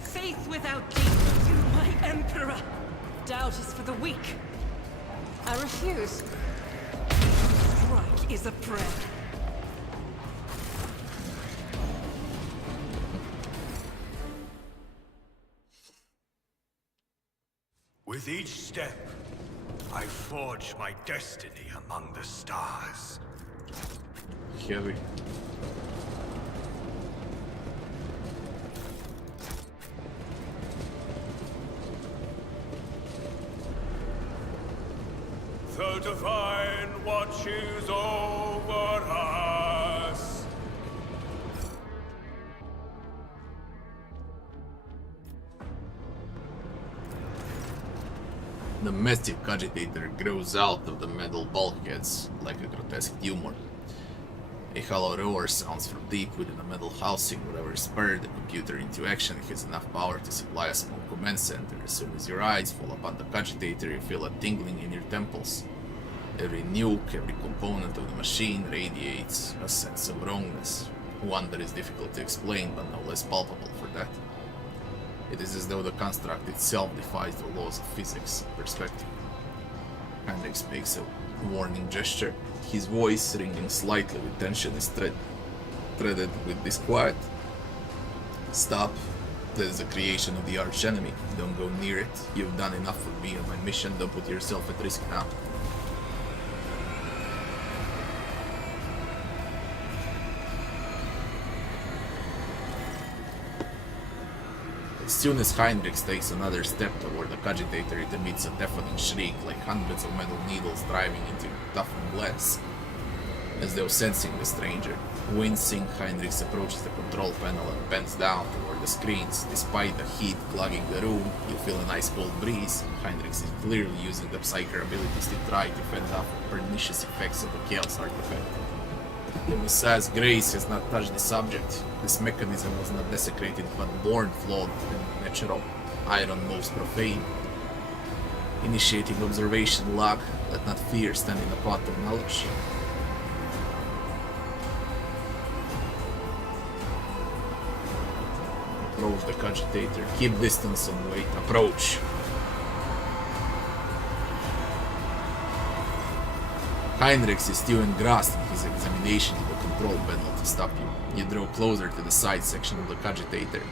Faith without deeds, you my emperor. Doubt is for the weak. I refuse. Strike is a prayer. With each step, I forge my destiny among the stars. Heavy. The divine watches over us. The massive cogitator grows out of the metal bulkheads like a grotesque tumor. A hollow roar sounds from deep within the metal housing. Whatever spurred the computer into action has enough power to supply a small command center. As soon as your eyes fall upon the cogitator, you feel a tingling in your temples. Every nuke, every component of the machine radiates a sense of wrongness, one that is difficult to explain but no less palpable for that. It is as though the construct itself defies the laws of physics and perspective. Hendrix makes a warning gesture. His voice, ringing slightly with tension, is threaded with disquiet. Stop. That is the creation of the archenemy. Don't go near it. You've done enough for me and my mission. Don't put yourself at risk now. As soon as Heinrich takes another step toward the cogitator, it emits a deafening shriek like hundreds of metal needles driving into toughened glass. As though sensing the stranger, wincing, Heinrich approaches the control panel and bends down toward the screens. Despite the heat clogging the room, you feel an ice-cold breeze. Heinrich is clearly using the Psyker abilities to try to fend off the pernicious effects of the Chaos artifact. The Messiah's grace has not touched the subject. This mechanism was not desecrated, but born flawed and natural. Iron most profane. Initiating observation log. Let not fear stand in the path of knowledge. Approach the cogitator. Keep distance and wait. Approach. Heinrich is still engrossed in his examination of the control panel to stop you. You draw closer to the side section of the cogitator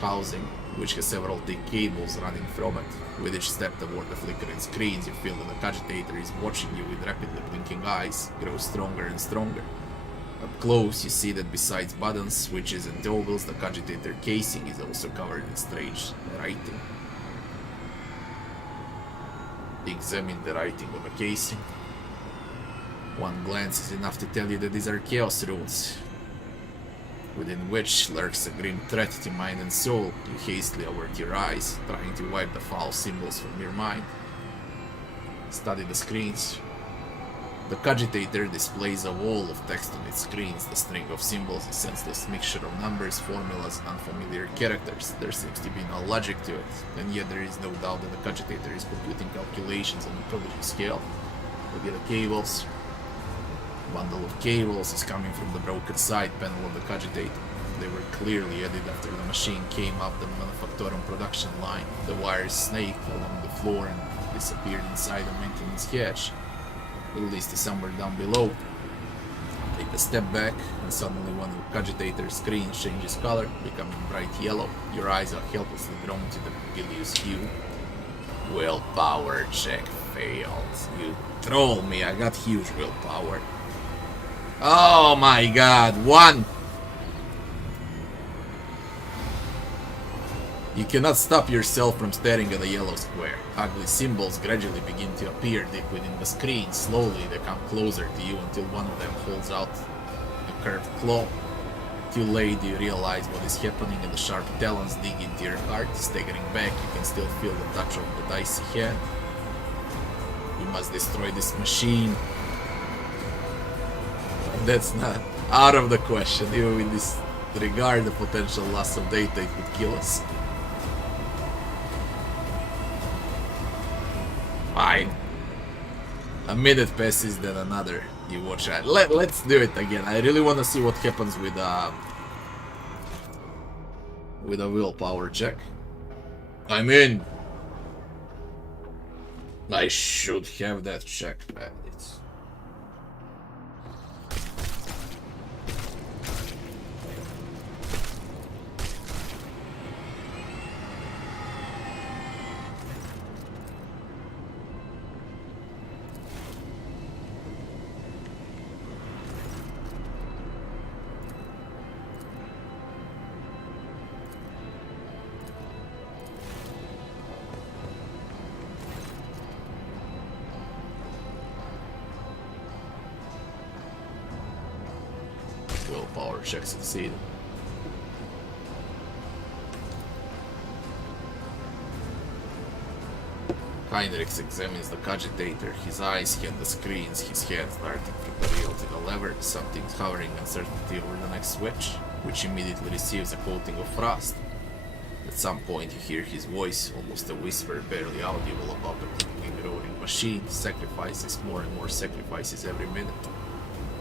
housing, which has several thick cables running from it. With each step toward the flickering screens, you feel that the cogitator is watching you with rapidly blinking eyes, grow stronger and stronger. Up close, you see that besides buttons, switches and toggles, the cogitator casing is also covered in strange writing. Examine the writing of a casing. One glance is enough to tell you that these are chaos runes, within which lurks a grim threat to mind and soul. You hastily avert your eyes, trying to wipe the foul symbols from your mind. Study the screens. The cogitator displays a wall of text on its screens. The string of symbols, a senseless mixture of numbers, formulas, and unfamiliar characters. There seems to be no logic to it, and yet there is no doubt that the cogitator is computing calculations on a prodigious scale. Look at the cables. A bundle of cables is coming from the broken side panel of the cogitator. They were clearly added after the machine came up the manufactorum production line. The wires snaked along the floor and disappeared inside the maintenance hatch. At least somewhere down below. Take a step back, and suddenly one of the cogitator's screens changes color, becoming bright yellow. Your eyes are helplessly drawn to the bilious hue. Willpower check failed. You troll me, I got huge willpower. Oh my god, 1! You cannot stop yourself from staring at the yellow square. Ugly symbols gradually begin to appear deep within the screen. Slowly they come closer to you until one of them holds out a curved claw. Too late do you realize what is happening and the sharp talons dig into your heart. Staggering back, you can still feel the touch of the dicey hand. You must destroy this machine. That's not out of the question. Even in this regard, the potential loss of data could kill us. Fine. A minute passes, then another. You watch that. Let's do it again. I really want to see what happens with a willpower check. I mean, I should have that check. It's willpower check succeeded. Heinrich examines the cogitator. His eyes scan the screens, his hands darting from the wheel to the lever. Something's hovering uncertainty over the next switch, which immediately receives a coating of frost. At some point you hear his voice, almost a whisper, barely audible above the clicking, roaring machine. Sacrifices, more and more sacrifices every minute.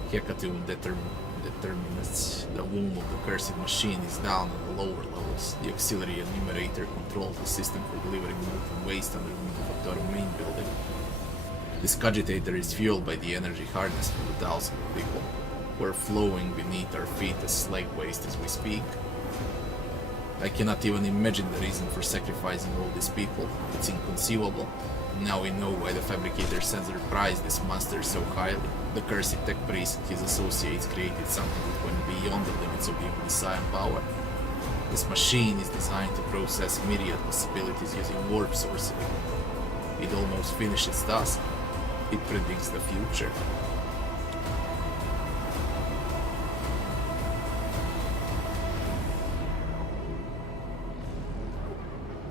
Hecatomb determines the womb of the cursed machine is down on the lower levels. The auxiliary enumerator controls the system for delivering molten waste under the manufactorum main building. This cogitator is fueled by the energy harness from the thousands of people who are flowing beneath our feet as slag waste as we speak. I cannot even imagine the reason for sacrificing all these people. It's inconceivable. Now we know why the fabricator sensor prized this monster so highly. The cursed tech priest and his associates created something that went beyond the limits of human scion power. This machine is designed to process myriad possibilities using warp sorcery. It almost finished its task. It predicts the future.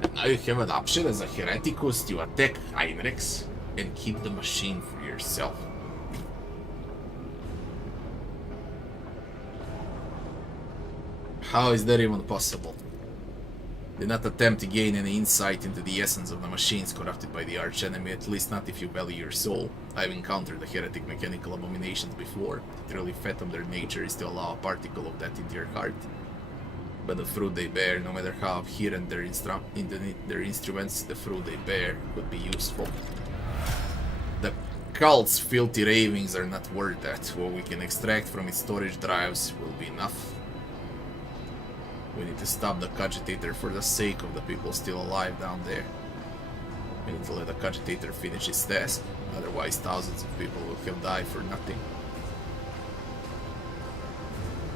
And now you have an option as a hereticus to attack Heinrichs and keep the machine for yourself. How is that even possible? Do not attempt to gain any insight into the essence of the machines corrupted by the archenemy, at least not if you value your soul. I've encountered the heretic mechanical abominations before. To truly fathom their nature is to allow a particle of that into your heart. But the fruit they bear, no matter how abhorrent their instruments, the fruit they bear would be useful. The cult's filthy ravings are not worth that. What we can extract from its storage drives will be enough. We need to stop the cogitator for the sake of the people still alive down there. We need to let the cogitator finish its task, otherwise thousands of people will have died for nothing.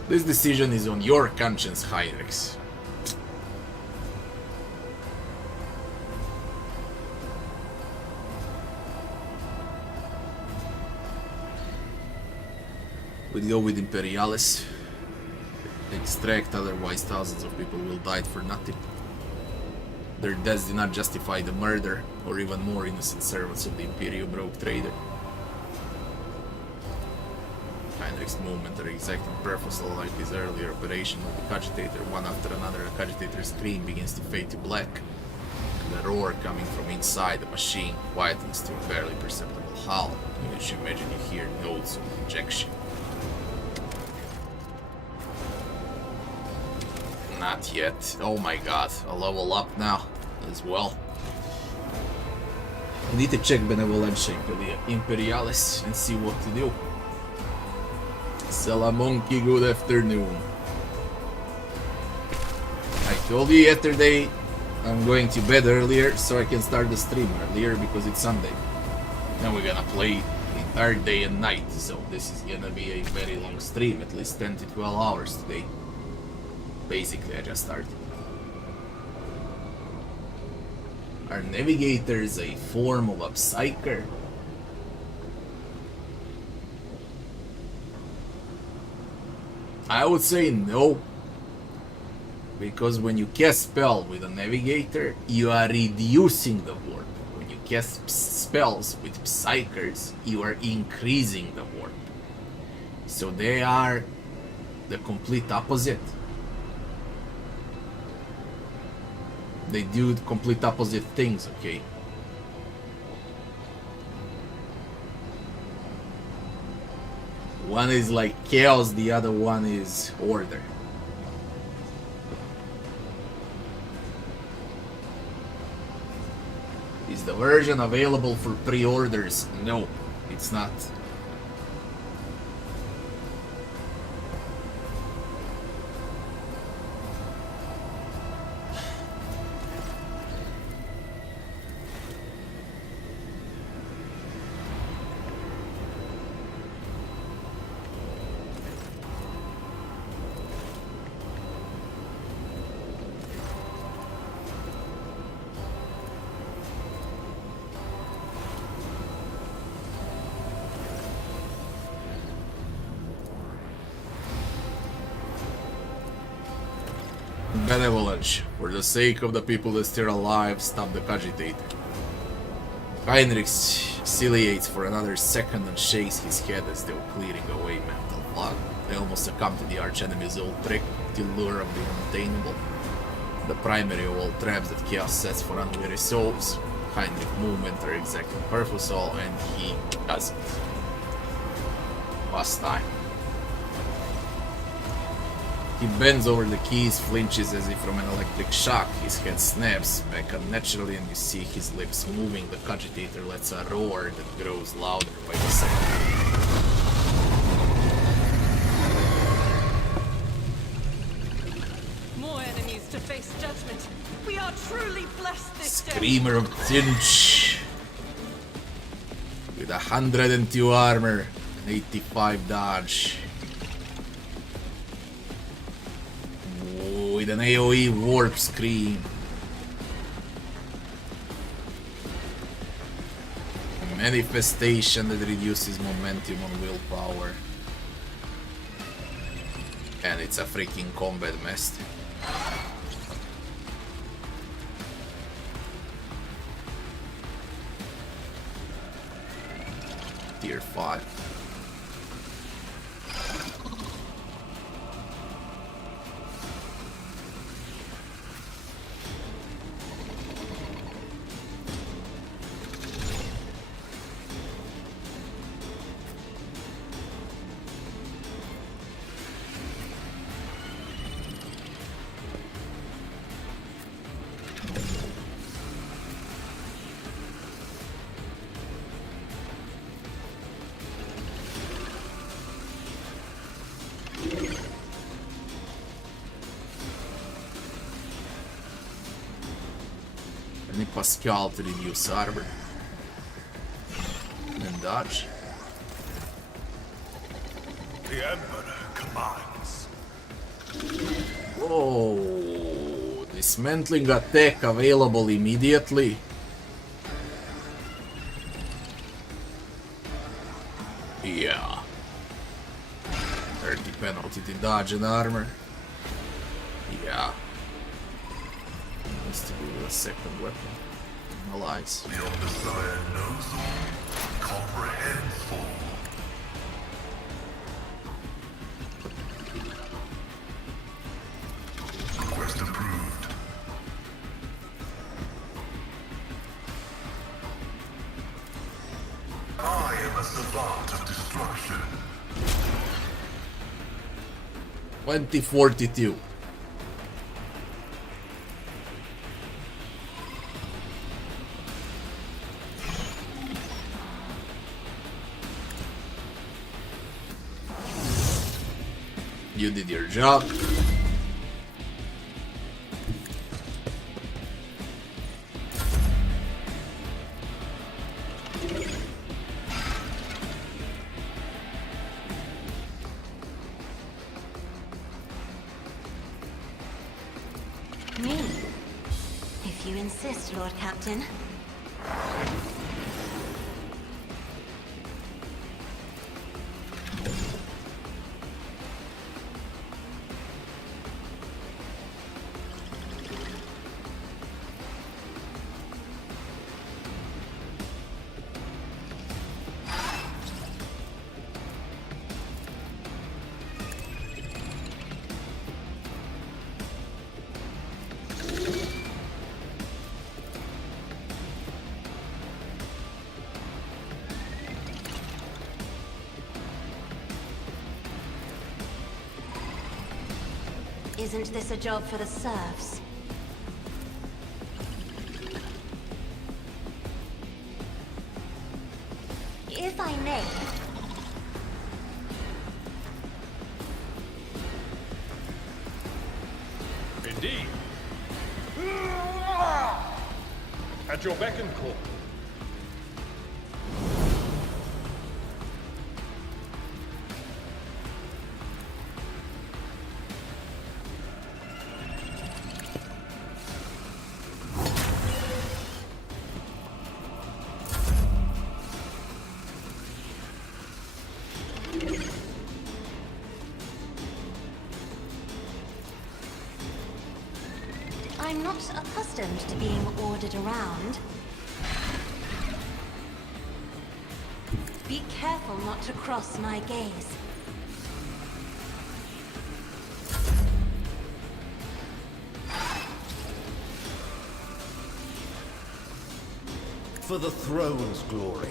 This decision is on your conscience, Heinrichs. We'd go with Imperialis. Extract, otherwise thousands of people will die for nothing. Their deaths do not justify the murder, or even more innocent servants of the Imperium rogue trader. Heinrich's movement are exact and purposeful, like his earlier operation with the cogitator. One after another, a cogitator's scream begins to fade to black. The roar coming from inside the machine quietens to a barely perceptible howl, in which you imagine you hear notes of rejection. Not yet. Oh my god, a level up now as well. I need to check Benevolentia Imperialis and see what to do. Salamonkey, good afternoon. I told you yesterday I'm going to bed earlier so I can start the stream earlier because it's Sunday. Now we're gonna play the entire day and night, so this is gonna be a very long stream, at least 10 to 12 hours today. Basically, I just started. Are navigators a form of a psyker? I would say no. Because when you cast spell with a navigator, you are reducing the warp. When you cast spells with psychers, you are increasing the warp. So they are the complete opposite. They do complete opposite things, okay? One is like chaos, the other one is order. Is the version available for pre-orders? No, it's not. Benevolence, for the sake of the people that still alive, stop the cogitator. Heinrich ciliates for another second and shakes his head as though clearing away mental fog. They almost succumb to the archenemy's old trick, the lure of the unattainable. The primary of all traps that chaos sets for unwary souls. Heinrich's movement are exact and purposeful, and he doesn't. Last time. He bends over the keys, flinches as if from an electric shock. His head snaps back unnaturally and you see his lips moving. The cogitator lets a roar that grows louder by the second. More enemies to face judgment. We are truly blessed this day. Screamer of Tinch with 102 armor and 85 dodge. With an AoE warp scream. A manifestation that reduces momentum on willpower. And it's a freaking combat master. Tier 5. Any Pascal to reduce armor and dodge. The Emperor commands. Oh, dismantling attack available immediately. Yeah. 30 penalty to dodge and armor. Yeah. Needs to be with a second weapon. Allies. Beyond the scion knows all, comprehends all. Quest approved. I am a savant of destruction. 2042. You did your job. Me? If you insist, Lord Captain. Isn't this a job for the serfs? If I may. Indeed. At your beck and call. I'm not accustomed to being ordered around. Be careful not to cross my gaze. For the throne's glory.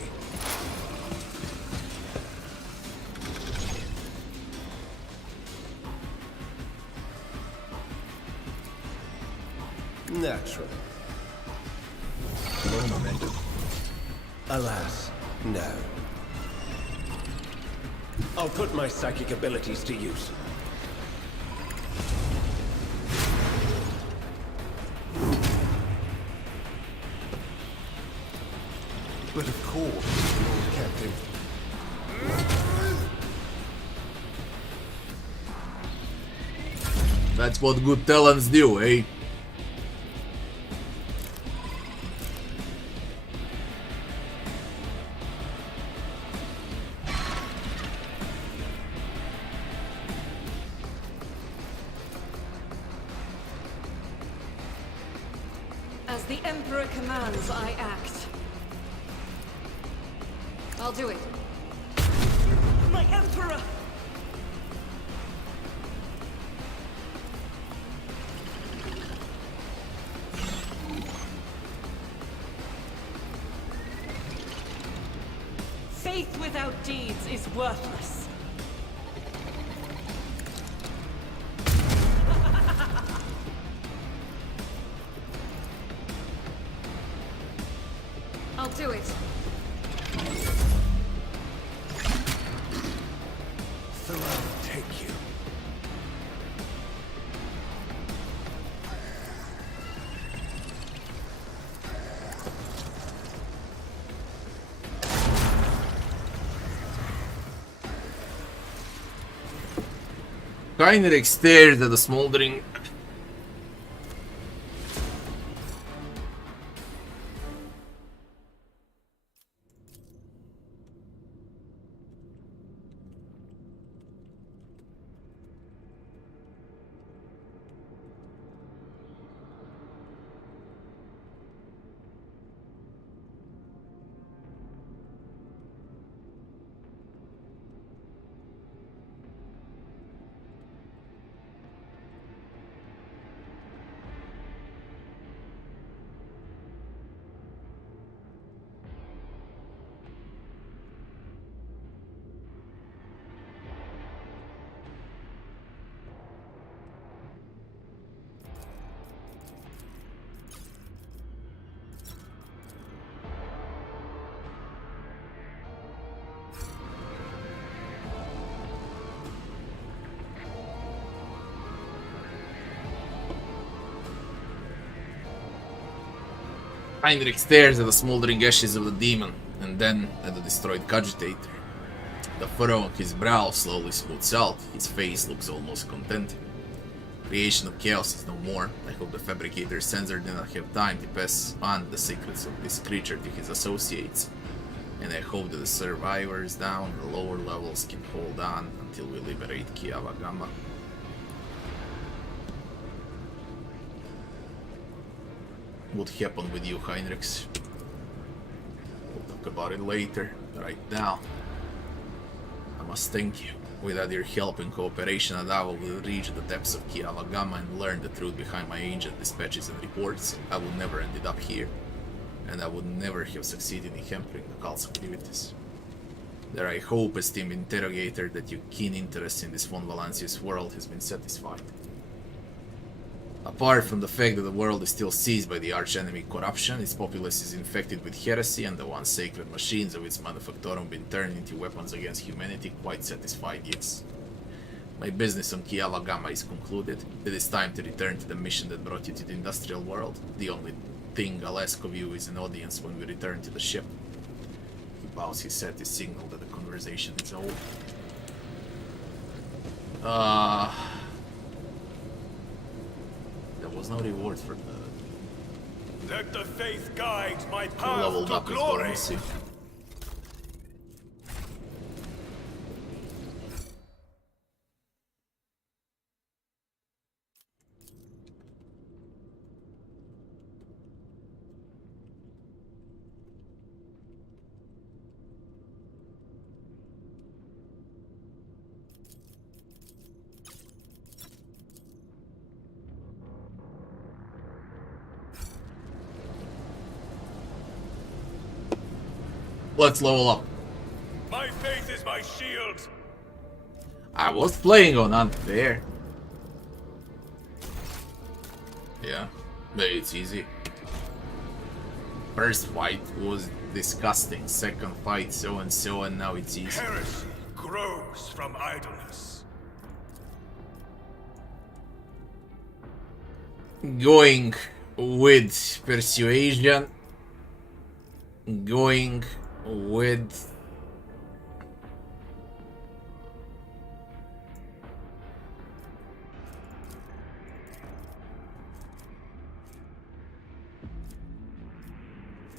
Naturally. Low momentum. Alas, no. I'll put my psychic abilities to use. But of course, Lord Captain. That's what good talents do, eh? As the Emperor commands, I act. I'll do it. My Emperor! Faith without deeds is worthless. I'll do it. Throne take you. Heinrich stared at the smoldering. Heinrich stares at the smoldering ashes of the demon, and then at the destroyed cogitator. The furrow on his brow slowly smooths out, his face looks almost content. Creation of chaos is no more. I hope the fabricator's sensor did not have time to pass on the secrets of this creature to his associates, and I hope that the survivors down the lower levels can hold on until we liberate Kiava Gamma. What happened with you, Heinrichs? We'll talk about it later. Right now, I must thank you. Without your help and cooperation, Adavo will reach the depths of Kiava Gamma and learn the truth behind my ancient dispatches and reports. I would never ended up here, and I would never have succeeded in hampering the cult's activities. There I hope, esteemed interrogator, that your keen interest in this Von Valancius world has been satisfied. Apart from the fact that the world is still seized by the archenemy corruption, its populace is infected with heresy, and the once sacred machines of its manufactorum been turned into weapons against humanity, quite satisfied, yes. My business on Kiava Gamma is concluded. It is time to return to the mission that brought you to the industrial world. The only thing I'll ask of you is an audience when we return to the ship. He bows his head to signal that the conversation is over. There was no reward for the... Let the faith guide my Who path leveled to up his glory. diplomacy. Let's level up. My faith is my shield. I was playing on unfair. Yeah, but it's easy. First fight was disgusting, second fight so and so, and now it's easy. Heresy grows from idleness. Going with persuasion. Going with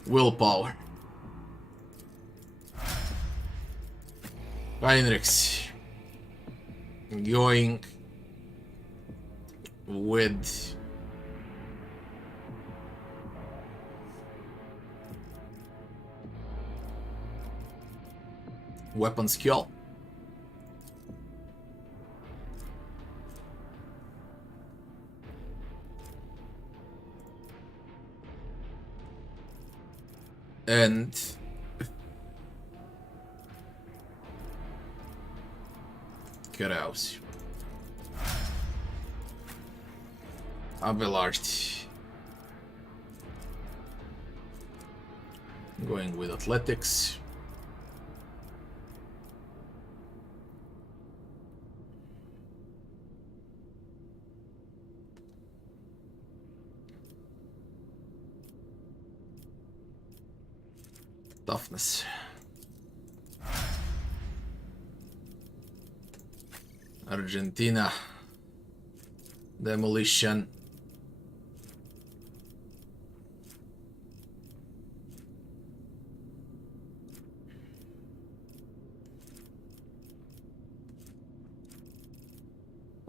willpower. Heinrichs going with weapon skill. And carouse. Abelard. Going with athletics. Toughness. Argentina Demolition.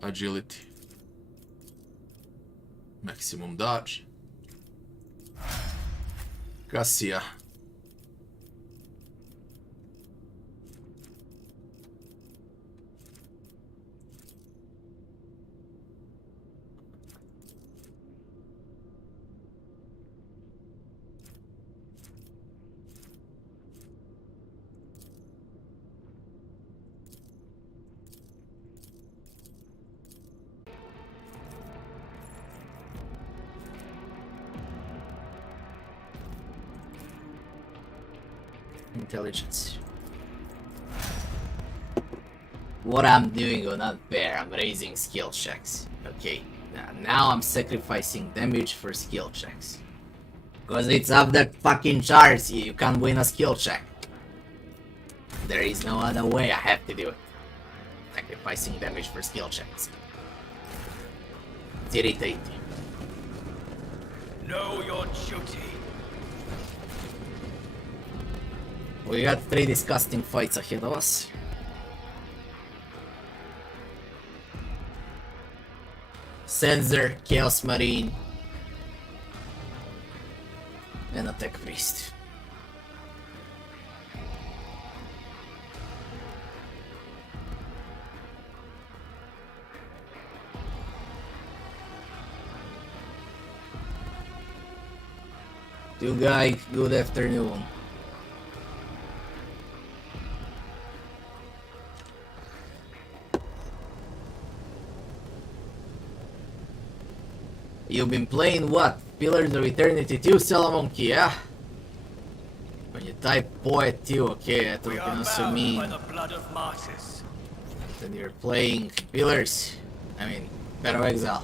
Agility. Maximum dodge. Cassia. Intelligence. What I'm doing will not bear. I'm raising skill checks. Okay. Now I'm sacrificing damage for skill checks. Because it's off the fucking charts. You can't win a skill check. There is no other way. I have to do it. Sacrificing damage for skill checks. It's irritating. Know your duty. We got 3 disgusting fights ahead of us. Sensor, Chaos Marine, and a Tech Priest. You guys, good afternoon. You've been playing what? Pillars of Eternity 2, Salamonkey, yeah? When you type Poet 2, okay, that We can are also bound mean by the blood of martyrs. that you're playing Pillars. I mean, Battle Exile.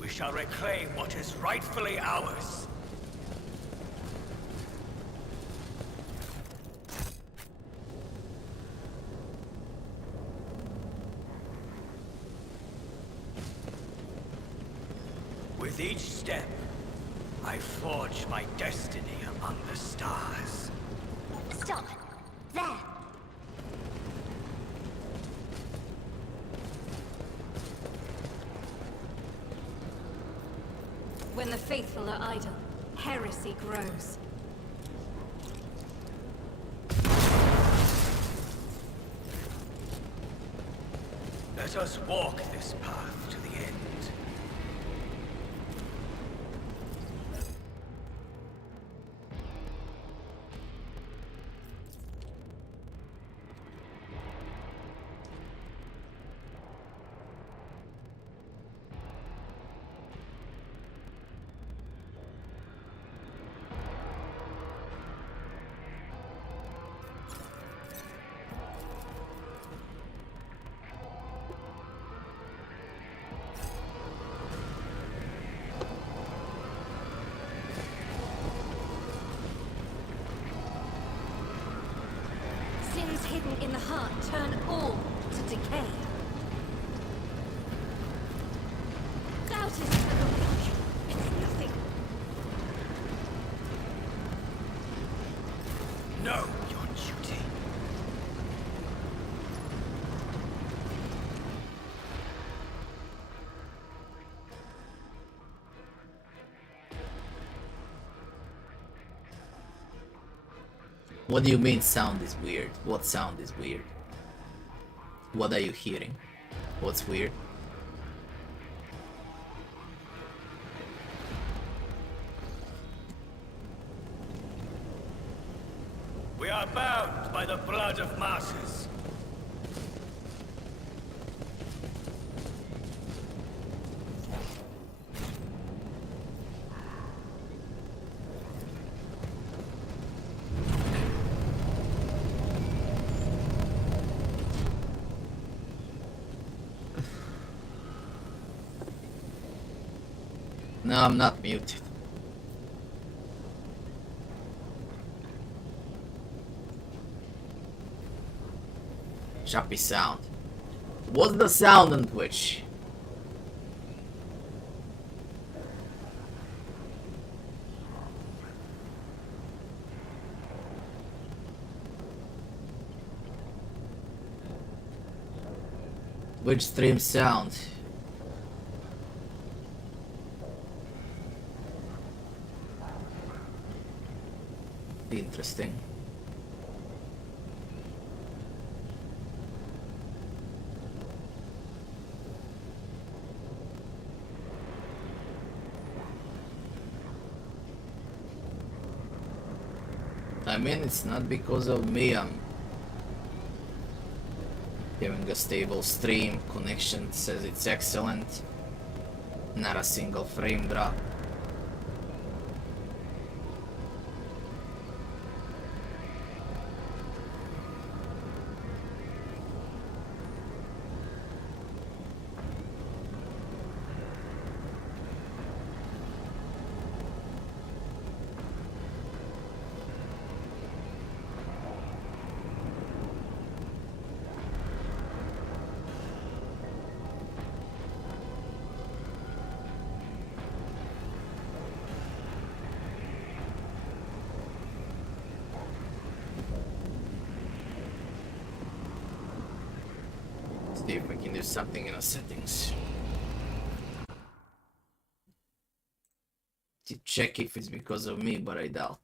We shall reclaim what is rightfully ours. With each step, I forge my destiny among the stars. Stop. There. When the faithful are idle, heresy grows. Let us walk this path to the end. Sins hidden in the heart turn all to decay. Doubt is a weak. It's nothing. Know your duty. What do you mean sound is weird? What sound is weird? What are you hearing? What's weird? We are bound by the blood of martyrs. No, I'm not muted. Choppy sound. What's the sound on Twitch? Which stream sound? Interesting. I mean, it's not because of me I'm having a stable stream. Connection says it's excellent. Not a single frame drop. See if I can do something in the settings to check if it's because of me, but I doubt.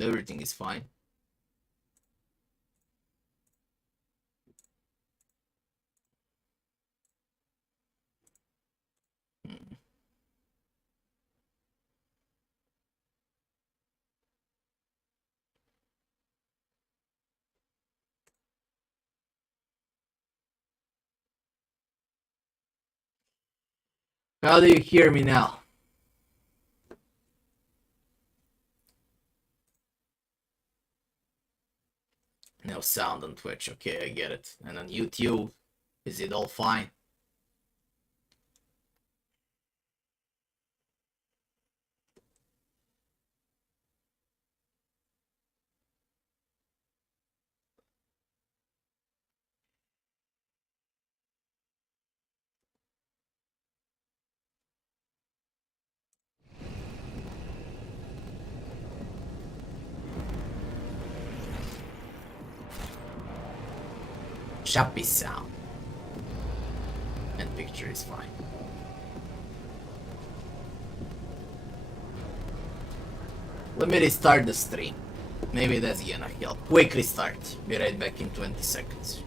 Everything is fine. How do you hear me now? No sound on Twitch. Okay, I get it. And on YouTube, is it all fine? Choppy sound. And picture is fine. Let me restart the stream. Maybe that's gonna help. Quick restart. Be right back in 20 seconds.